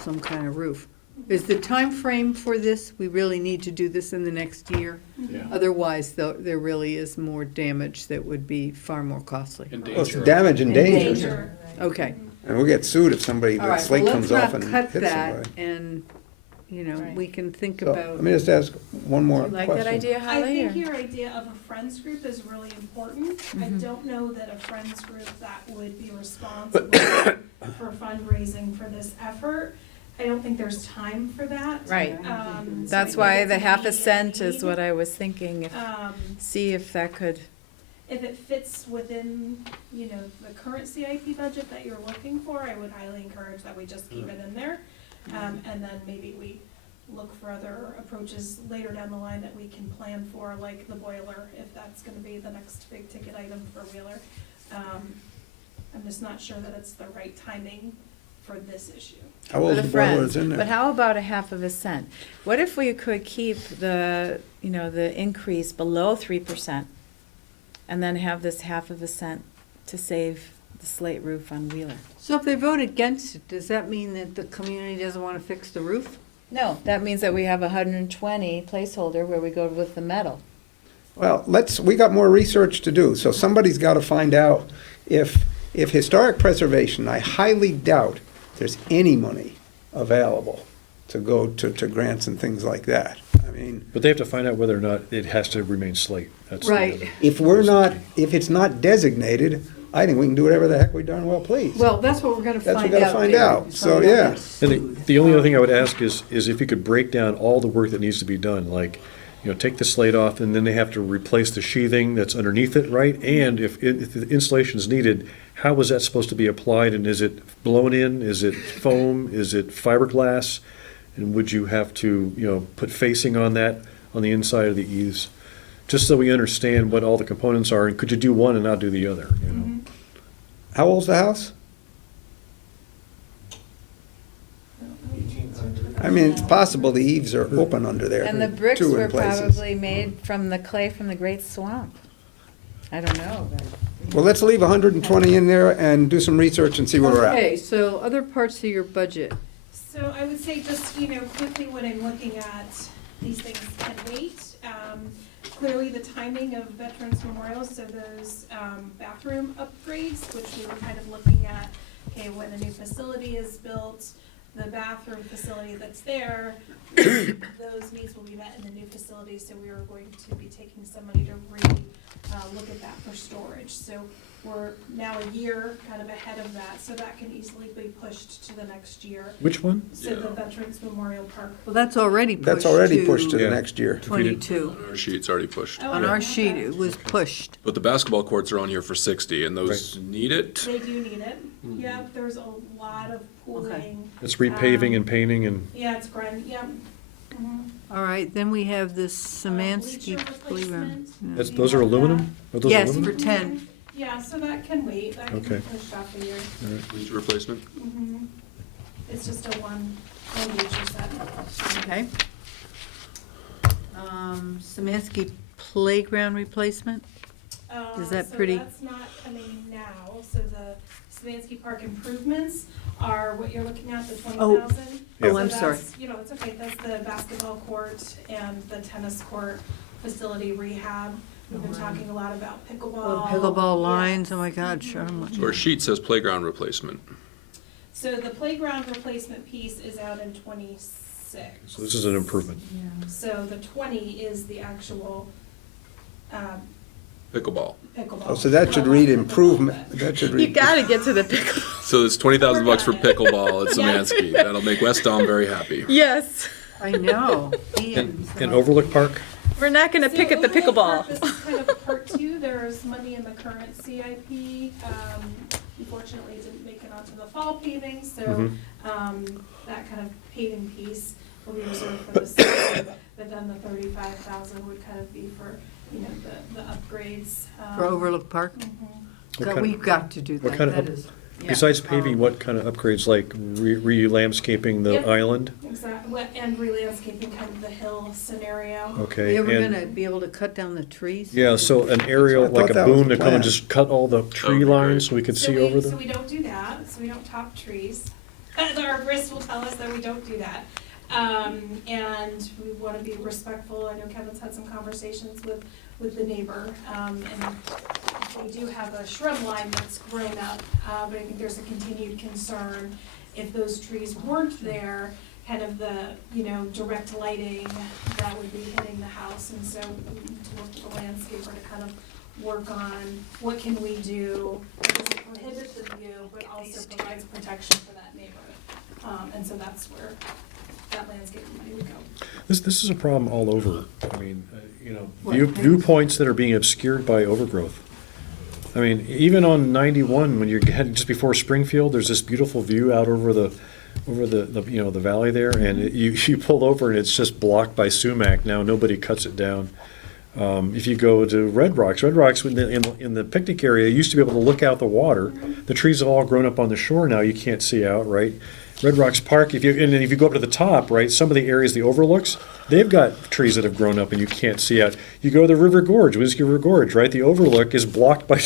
some kind of roof. Is the time frame for this, we really need to do this in the next year? Yeah. Otherwise, there really is more damage that would be far more costly. in Well, it's danger. damage and danger. Danger. Okay, And we'll get sued if somebody, all the right, well, slate let's comes off not and cut hits that, somebody. and, Right. we can think So, about. let me just ask one more You like question. that idea, I Holly? think or- your idea of a friends group is really important. I don't know that a friends group that would be responsible for fundraising for this effort. I don't think there's time for that. Right. So I That's think why it's the an half a immediate cent is need. what I was thinking, see if that could, If it fits within, the current CIP budget that you're looking for, I would highly encourage that we just keep it in there. And then maybe we look for other approaches later down the line that we can plan for, like the boiler, if that's gonna be the next big ticket item for Wheeler. I'm just not sure that it's the right timing for this issue. How for old the the boiler friends. is in But there? how about a half of a cent? What if we could keep the increase below 3%, and then have this half of a cent to save the slate roof on Wheeler? So if they vote against it, does that mean that the community doesn't want to fix the roof? No, that means that we have 120 placeholder where we go with the metal. Well, we got more research to do, so somebody's got to find out if historic preservation, I highly doubt there's any money available to go to grants and things like that. I mean, But they have to find out whether or not it has to remain slate. That's the Right. other- if it's not designated, I think we can do whatever the heck we darn well please. Well, that's what we're gonna That's what find we out. gotta find later. out. So, yeah. And the only other thing I would ask is if you could break down all the work that needs to be done, like, take the slate off, and then they have to replace the sheathing that's underneath it, right? And if the insulation is needed, how is that supposed to be applied, and is it blown in, is it foam, is it fiberglass? And would you have to, put facing on that, on the inside of the eaves? Just so we understand what all the components are, and could you do one and not do the other, How old's the house? I mean, it's possible the eaves are open under there. And the bricks too, in were places. probably made from the clay from the Great Swamp. I don't know, but. Well, let's leave 120 in there and do some research and see where we're at. Okay, so other parts of your budget. So I would say just, quickly when I'm looking at these things can wait. Clearly the timing of Veterans Memorials, so those bathroom upgrades, which we were kind of looking at, okay, when a new facility is built, the bathroom facility that's there, those needs will be met in the new facility, so we are going to be taking some money to look at that for storage. So we're now a year kind of ahead of that, so that can easily be pushed to the next year. Which one? So the Veterans Memorial Park. Well, that's already pushed That's already pushed to the Yeah. next year. 22. Our sheet's already pushed. Oh, On yeah, our okay. sheet, it was pushed. But the basketball courts are on here for 60, and those need it? They do need it. Yeah, there's a lot of pooling. It's repaving and painting and, Yeah, it's grind, yeah. Mhm. All right, then we have this Samansky Bleacher playground. replacement. those are aluminum? Are those Yes, aluminum? for 10. Yeah, so that can wait, that can be Okay. pushed off a year. Bleacher replacement? Mhm. It's just a one bleacher set. Okay. Samansky playground replacement? Is that So pretty- that's not coming now, so the Savansky Park improvements are what you're looking at, the Oh. 20,000. Oh, So I'm sorry. that's, you know, it's okay, that's the basketball court and the tennis court facility rehab. We've been talking a lot about Oh, pickleball. pickleball lines, Yes. oh my God, show them. So our sheet says playground replacement. So the playground replacement piece is out in 26. So this is an improvement. So the 20 is the actual Pickleball. pickleball. Oh, so that should read improvement, that should You read. gotta get to the pickle. So it's $20,000 for pickleball at Szymanski. That'll make West Dom very happy. Yes, I know. And Overlook Park? we're not gonna pick at the Overlook Park, pickleball. This is kind of part two. There's money in the current CIP. Unfortunately, it didn't make it onto the fall paving, so that kind of paving piece will be reserved for the summer. But then the 35,000 would kind of be for, you know, the upgrades. For Overlook Park? Mhm. What So kind- we've got to do what that, kind that of- is. Besides paving, what kind of upgrades, like re-landscaping the Yep. island? Exactly, and re-landscaping kind of the hill scenario. Okay, You ever and, gonna be able to cut down the trees? yeah, so an aerial, I thought like a that was boom the to come and plan. just cut all the tree Okay. lines so we could see over So them? we don't do that, so we don't top trees. The arborists will tell us that we don't do that. And we wanna be respectful. I know Kevin's had some conversations with the neighbor, and they do have a shrub line that's grown up, but I think there's a continued concern if those trees weren't there, kind of the, you know, direct lighting that would be hitting the house, and so we need to work with the landscaper to kind of work on what can we do to prohibit the view, but also provides protection for that neighborhood. And so that's where that landscaping money would go. This is a problem all over. I mean, you know, What? viewpoints that are being obscured by overgrowth. I mean, even on 91, when you're heading just before Springfield, there's this beautiful view out over the you know, the valley there, and you pull over and it's just blocked by sumac. Now nobody cuts it down. If you go to Red Rocks, in the picnic area, you used to be able to look out the water. The trees have all grown up on the shore now. You can't see out, right? Red Rocks Park, if you go up to the top, right, some of the areas, the overlooks, they've got trees that have grown up and you can't see out. You go to the River Gorge, Whiskey River Gorge, right, the overlook is blocked by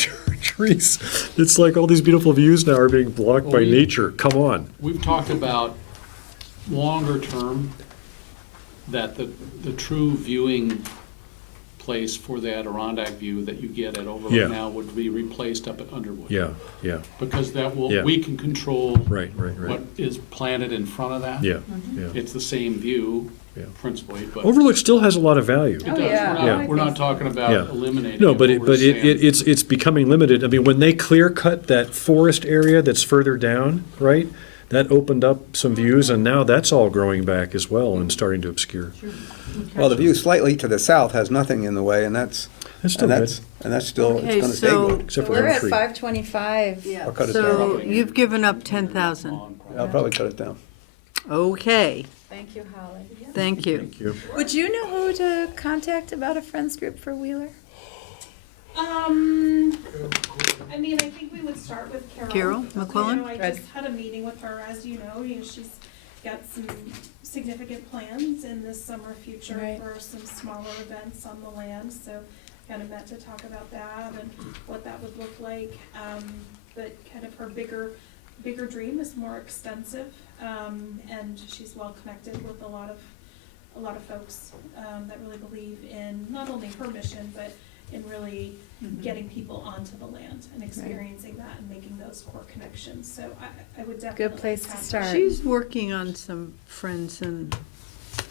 trees. It's like all these beautiful views now are being blocked by nature. Come on. We've talked about longer term, that the true viewing place for the Adirondack view that you get at Yeah. Overlook now would be replaced up at Underwood. Yeah. Because that will, Yeah. we can control Right. what is planted in front of that. Yeah. It's the same view Yeah. principally, but. Overlook still has a lot of value. It does. Yeah. We're not talking Yeah. about eliminating it. No, but we're saying- it's becoming limited. I mean, when they clear cut that forest area that's further down, right? That opened up some views, and now that's all growing back as well and starting to obscure. Well, the view slightly to the south has nothing in the way, and that's still good. and that's still, it's Okay, gonna stay so- good. Except for We're one at tree. 525. I'll cut it So down. you've given up 10,000. I'll probably cut it down. Okay, Thank you, Holly. thank you. Thank you. Would you know who to contact about a friends group for Wheeler? I mean, I think we would start with Carol. Carol You McQuillan? know, I just had a meeting with her, as you know, she's got some significant plans in the summer future Right. for some smaller events on the land, so kind of met to talk about that and what that would look like. But kind of her bigger dream is more extensive, and she's well connected with a lot of folks that really believe in not only her mission, but in really getting people onto the land and experiencing that and making those core connections. So I would definitely. Good place to contact start. her. She's working on some friends and,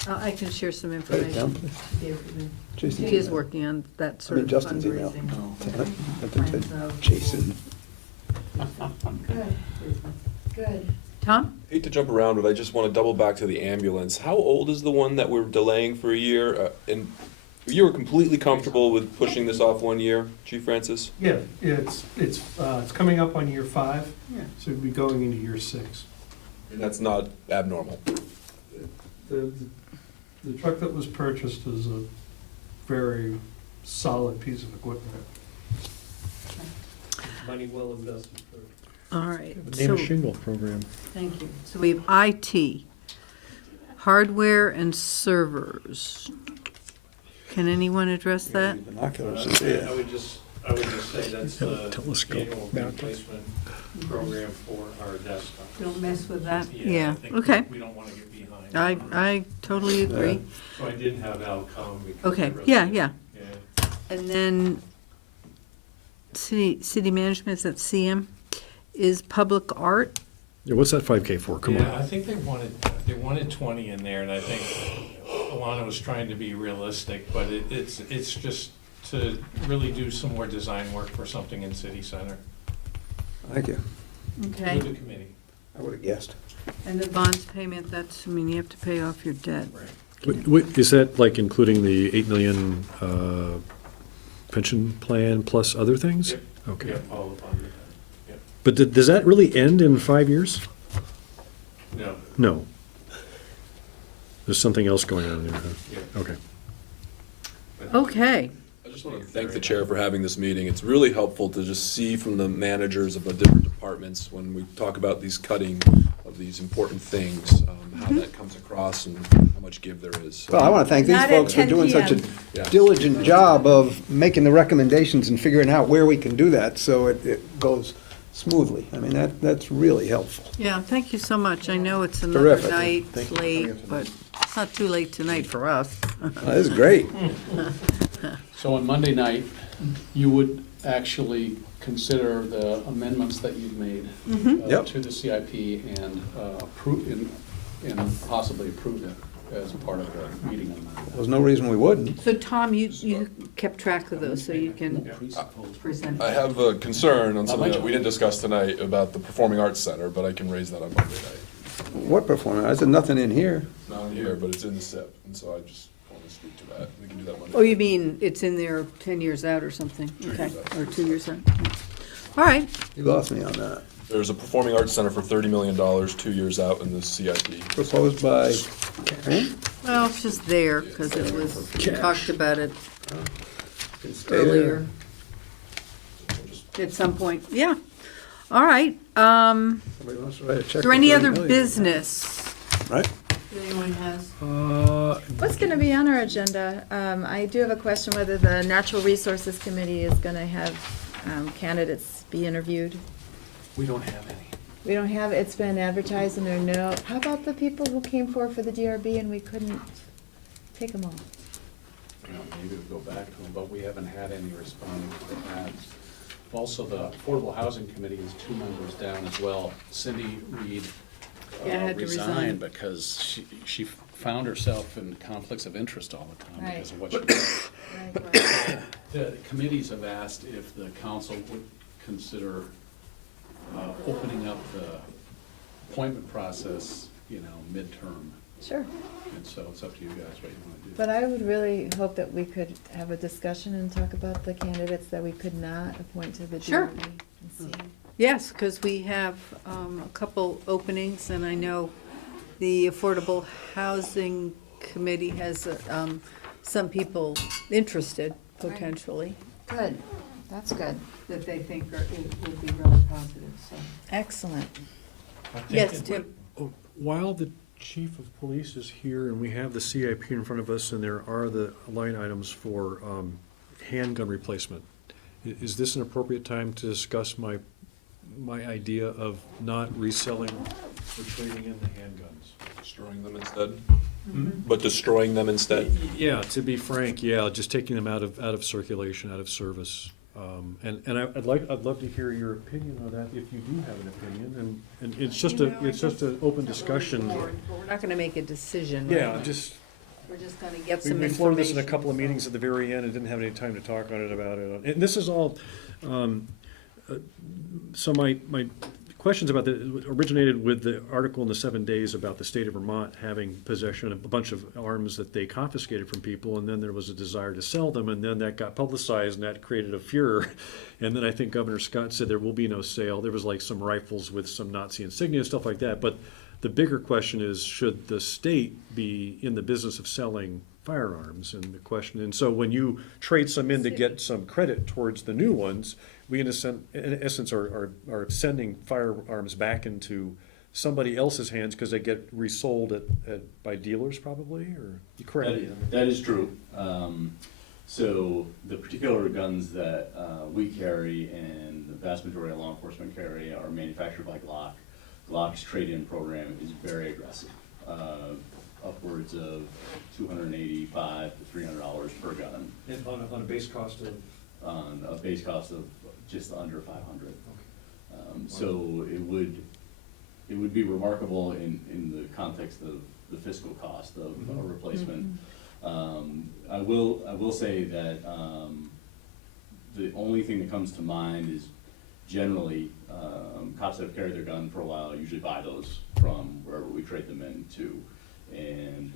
I can share some Write it down, information. please. Jason. She is working on that I sort mean, of Justin's email. fundraising. Jason. Good. Tom? Hate to jump around, but I just want to double back to the ambulance. How old is the one that we're delaying for a year? And you were completely comfortable with pushing this off 1 year, Chief Francis? Yeah, it's coming up on year 5, Yeah. so we'll be going into year 6. And that's not abnormal. The truck that was purchased is a very solid piece of equipment. Money well invested. All right. Name a So, shingle program. thank you. So we have IT, hardware and servers. Can anyone address that? Binoculars to see it. I would just say that's the Telescope annual mounted. replacement program for our desktop. Don't mess with that. I Yeah, think okay. We don't wanna get behind. I totally agree. So I did have Al come. because Okay, the rest yeah, of it- yeah. Yeah. And then city management, is that CM, is public art. Yeah, what's that 5K for? Come Yeah, I on. think they wanted 20 in there, and I think Alana was trying to be realistic, but it's just to really do some more design work for something in city center. Thank you. Okay. With the committee. I would have guessed. And the bonds payment, that's, I mean, you have to pay off your debt. Is that like including the 8 million pension plan plus other things? Yep. Okay. Yep, all of them. Yep. But does that really end in 5 years? No. No. There's something else going on there, huh? Yeah. Okay. Okay. I just want to thank the chair for having this meeting. It's really helpful to just see from the managers of the different departments when we talk about these cutting of these important things, how that comes across and how much give there is. So- Well, I want to thank these Not at folks for 10 doing such a Yeah. diligent job of making the recommendations and figuring out where we can do that so it goes smoothly. I mean, that's really helpful. Yeah, thank you so much. I know it's another Terrific. night, Thank you. late, but it's not too late tonight for us. This is great. So on Monday night, you would actually consider the amendments that you've made Yep. to the CIP and approve, and possibly approve it as part of the meeting on Monday. There's no reason we wouldn't. So Tom, you kept track of those, so you can present. I have a concern on something that we didn't discuss tonight about the Performing Arts Center, but I can raise that on Monday night. What performance? I said nothing in here. It's not in here, but it's in the SIP, and so I just want to speak to that. We can do that Monday. Oh, you mean it's in there 10 years out or something? 2 Okay, years out. or 2 years out. All right, You lost me on that. There's a Performing Arts Center for $30 million, 2 years out in the CIP. Proposed by Karen? well, it's just there, because it was, we talked about it Can stay there. earlier at some point. Yeah, all right. Somebody wants to write a check Is there for any 30 other million. business Right? that anyone has? What's going to be on our agenda? I do have a question whether the Natural Resources Committee is going to have candidates be interviewed. We don't have any. We don't have, it's been advertised and there are no, how about the people who came forward for the DRB and we couldn't take them all? You know, maybe we'll go back to them, but we haven't had any responding to the ads. Also, the Affordable Housing Committee is 2 members down as well. Cindy Reed Yeah, had to resign. resigned because she found herself in conflicts of interest all the time Right. because of what she did. The committees have asked if the council would consider opening up the appointment process, midterm. Sure. And so it's up to you guys what you want to do. But I would really hope that we could have a discussion and talk about the candidates that we could not appoint to the DRB. Sure. and see. Yes, because we have a couple openings, and I know the Affordable Housing Committee has some people interested, potentially, Good, that's good. that they think it would be really positive, so. Excellent. Yes, Tim? While the chief of police is here and we have the CIP in front of us and there are the line items for handgun replacement, is this an appropriate time to discuss my idea of not reselling or trading in the handguns? Destroying them instead? But destroying them instead? Yeah, to be frank, yeah, just taking them out of circulation, out of service. And I'd love to hear your opinion on that, if you do have an opinion, and it's just an open discussion. We're not gonna make a decision. Yeah, right? just, We're just gonna get we some information. floated this in a couple of meetings at the very end and didn't have any time to talk on it about it. And this is all, so my questions about the, originated with the article in the 7 Days about the state of Vermont having possession of a bunch of arms that they confiscated from people, and then there was a desire to sell them, and then that got publicized, and that created a furor. And then I think Governor Scott said there will be no sale. There was like some rifles with some Nazi insignia, stuff like that. But the bigger question is, should the state be in the business of selling firearms? And the question, and so when you trade some in to get some credit towards the new ones, we in essence are sending firearms back into somebody else's hands because they get resold by dealers probably, or you correct me? That is true. So the particular guns that we carry and the vast majority of law enforcement carry are manufactured by Glock. Glock's trade-in program is very aggressive, upwards of $285 to $300 per gun. And on a base cost of? On a base cost of just under 500. So it would be remarkable in the context of the fiscal cost of a replacement. I will say that the only thing that comes to mind is generally cops that have carried their gun for a while usually buy those from wherever we trade them into. And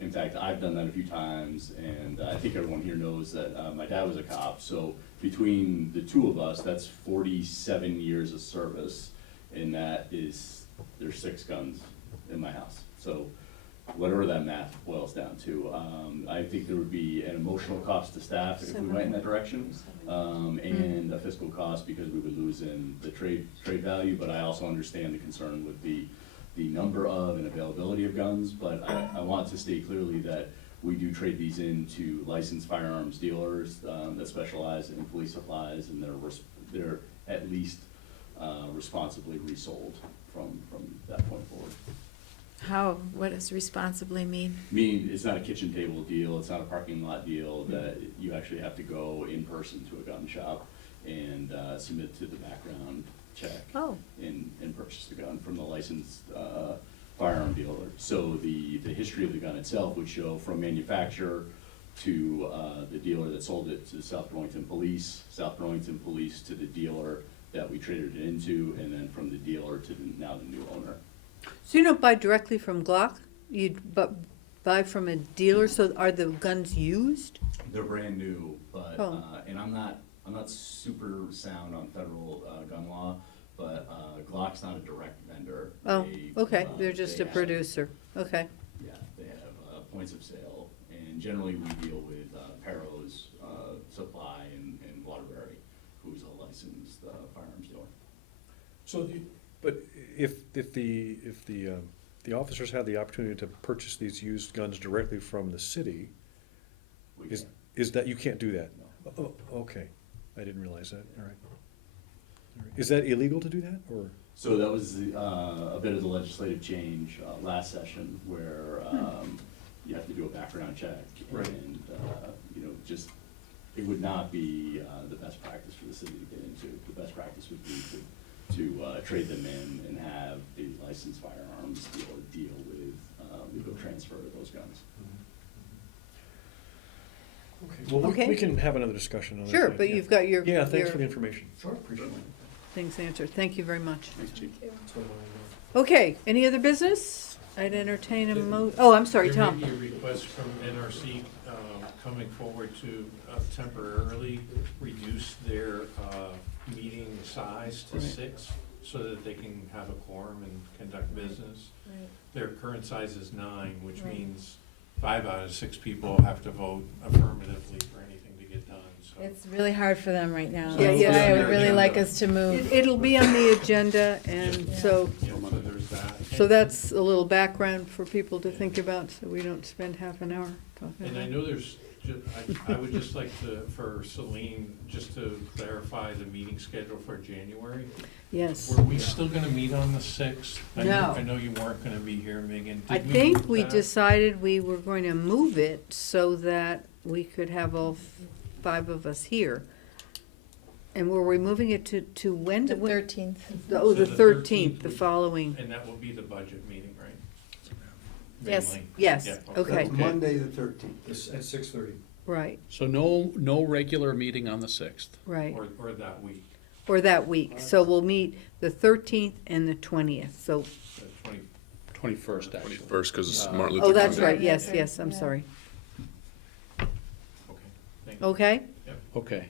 in fact, I've done that a few times, and I think everyone here knows that my dad was a cop, so between the two of us, that's 47 years of service, and there's 6 guns in my house. So whatever that math boils down to, I think there would be an emotional cost to staff if we went in that direction, and a fiscal cost because we would lose in the trade value, but I also understand the concern with the number of and availability of guns, but I want to state clearly that we do trade these in to licensed firearms dealers that specialize in police supplies, and they're at least responsibly resold from that point forward. What does responsibly mean? Meaning, it's not a kitchen table deal, it's not a parking lot deal, that you actually have to go in person to a gun shop and submit to the background check and purchase the gun from the licensed firearm dealer. So the history of the gun itself would show from manufacturer to the dealer that sold it to South Burlington Police to the dealer that we traded it into, and then from the dealer to now the new owner. So you don't buy directly from Glock? You'd buy from a dealer, so are the guns used? They're brand new, but, and I'm not super sound on federal gun law, but Glock's not a direct vendor. Oh, okay, they're just a have- producer, okay. Yeah, they have points of sale, and generally we deal with Perro's Supply in Waterbury, who's a licensed firearms dealer. So, but if the officers have the opportunity to purchase these used guns directly from the city, is that, you can't do that? Oh, okay, I didn't realize that, all right. Is that illegal to do that, or? So that was a bit of the legislative change last session, where you have to do a background check, Right. and just it would not be the best practice for the city to get into. The best practice would be to trade them in and have the licensed firearms deal with legal transfer of those guns. Okay, well, Okay. we can have another discussion on that. Sure, thing, but yeah. you've got your. Yeah, thanks your for the information. Sure, appreciate it. Things answered. Thank you very much. Thanks, Chief. Okay, any other business? I'd entertain I'm sorry, Tom. There may be a request from NRC coming forward to temporarily reduce their meeting size to 6 so that they can have a quorum and conduct business. Right. Their current size is 9, which Right. means 5 out of 6 people have to vote affirmatively for anything to get done, so. It's really hard for them right now. Yeah, That's yeah. why I would Yeah. really like us to move. It'll be on the agenda, and so Yeah, so there's that. So that's a little background for people to think about, so we don't spend half an hour talking And I about it. know there's, I would just like for Celine, just to clarify the meeting schedule for January. Yes. Were we still gonna meet on the 6th? No. I know you weren't gonna be here, Megan. I Did we think move we that? decided we were going to move it so that we could have all 5 of us here. And were we moving it to when? The 13th. Oh, the So the 13th, the would- following. And that will be the budget meeting, right? Yes. Mainly. Yes, Yeah, okay. Monday, the 13th. At 6:30. Right, So no regular meeting on the 6th. right. Or that week, Or that week. So we'll meet the 13th and the 20th, so, the 21st, actually. 21st, because it's Martin Luther King oh, that's Day. right, yes, yes, I'm sorry. okay, thank you. Okay? Okay.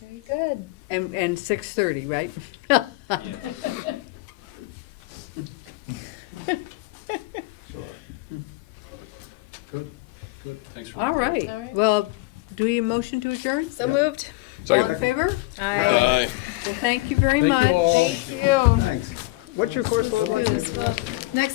Very good. And 6:30, right? Good, thanks for. All right, All right. well, do we motion to adjourn? So moved. All in favor? Aye. Well, thank you very Thank you much. all. Thank you. Thanks. What's your course look like? Next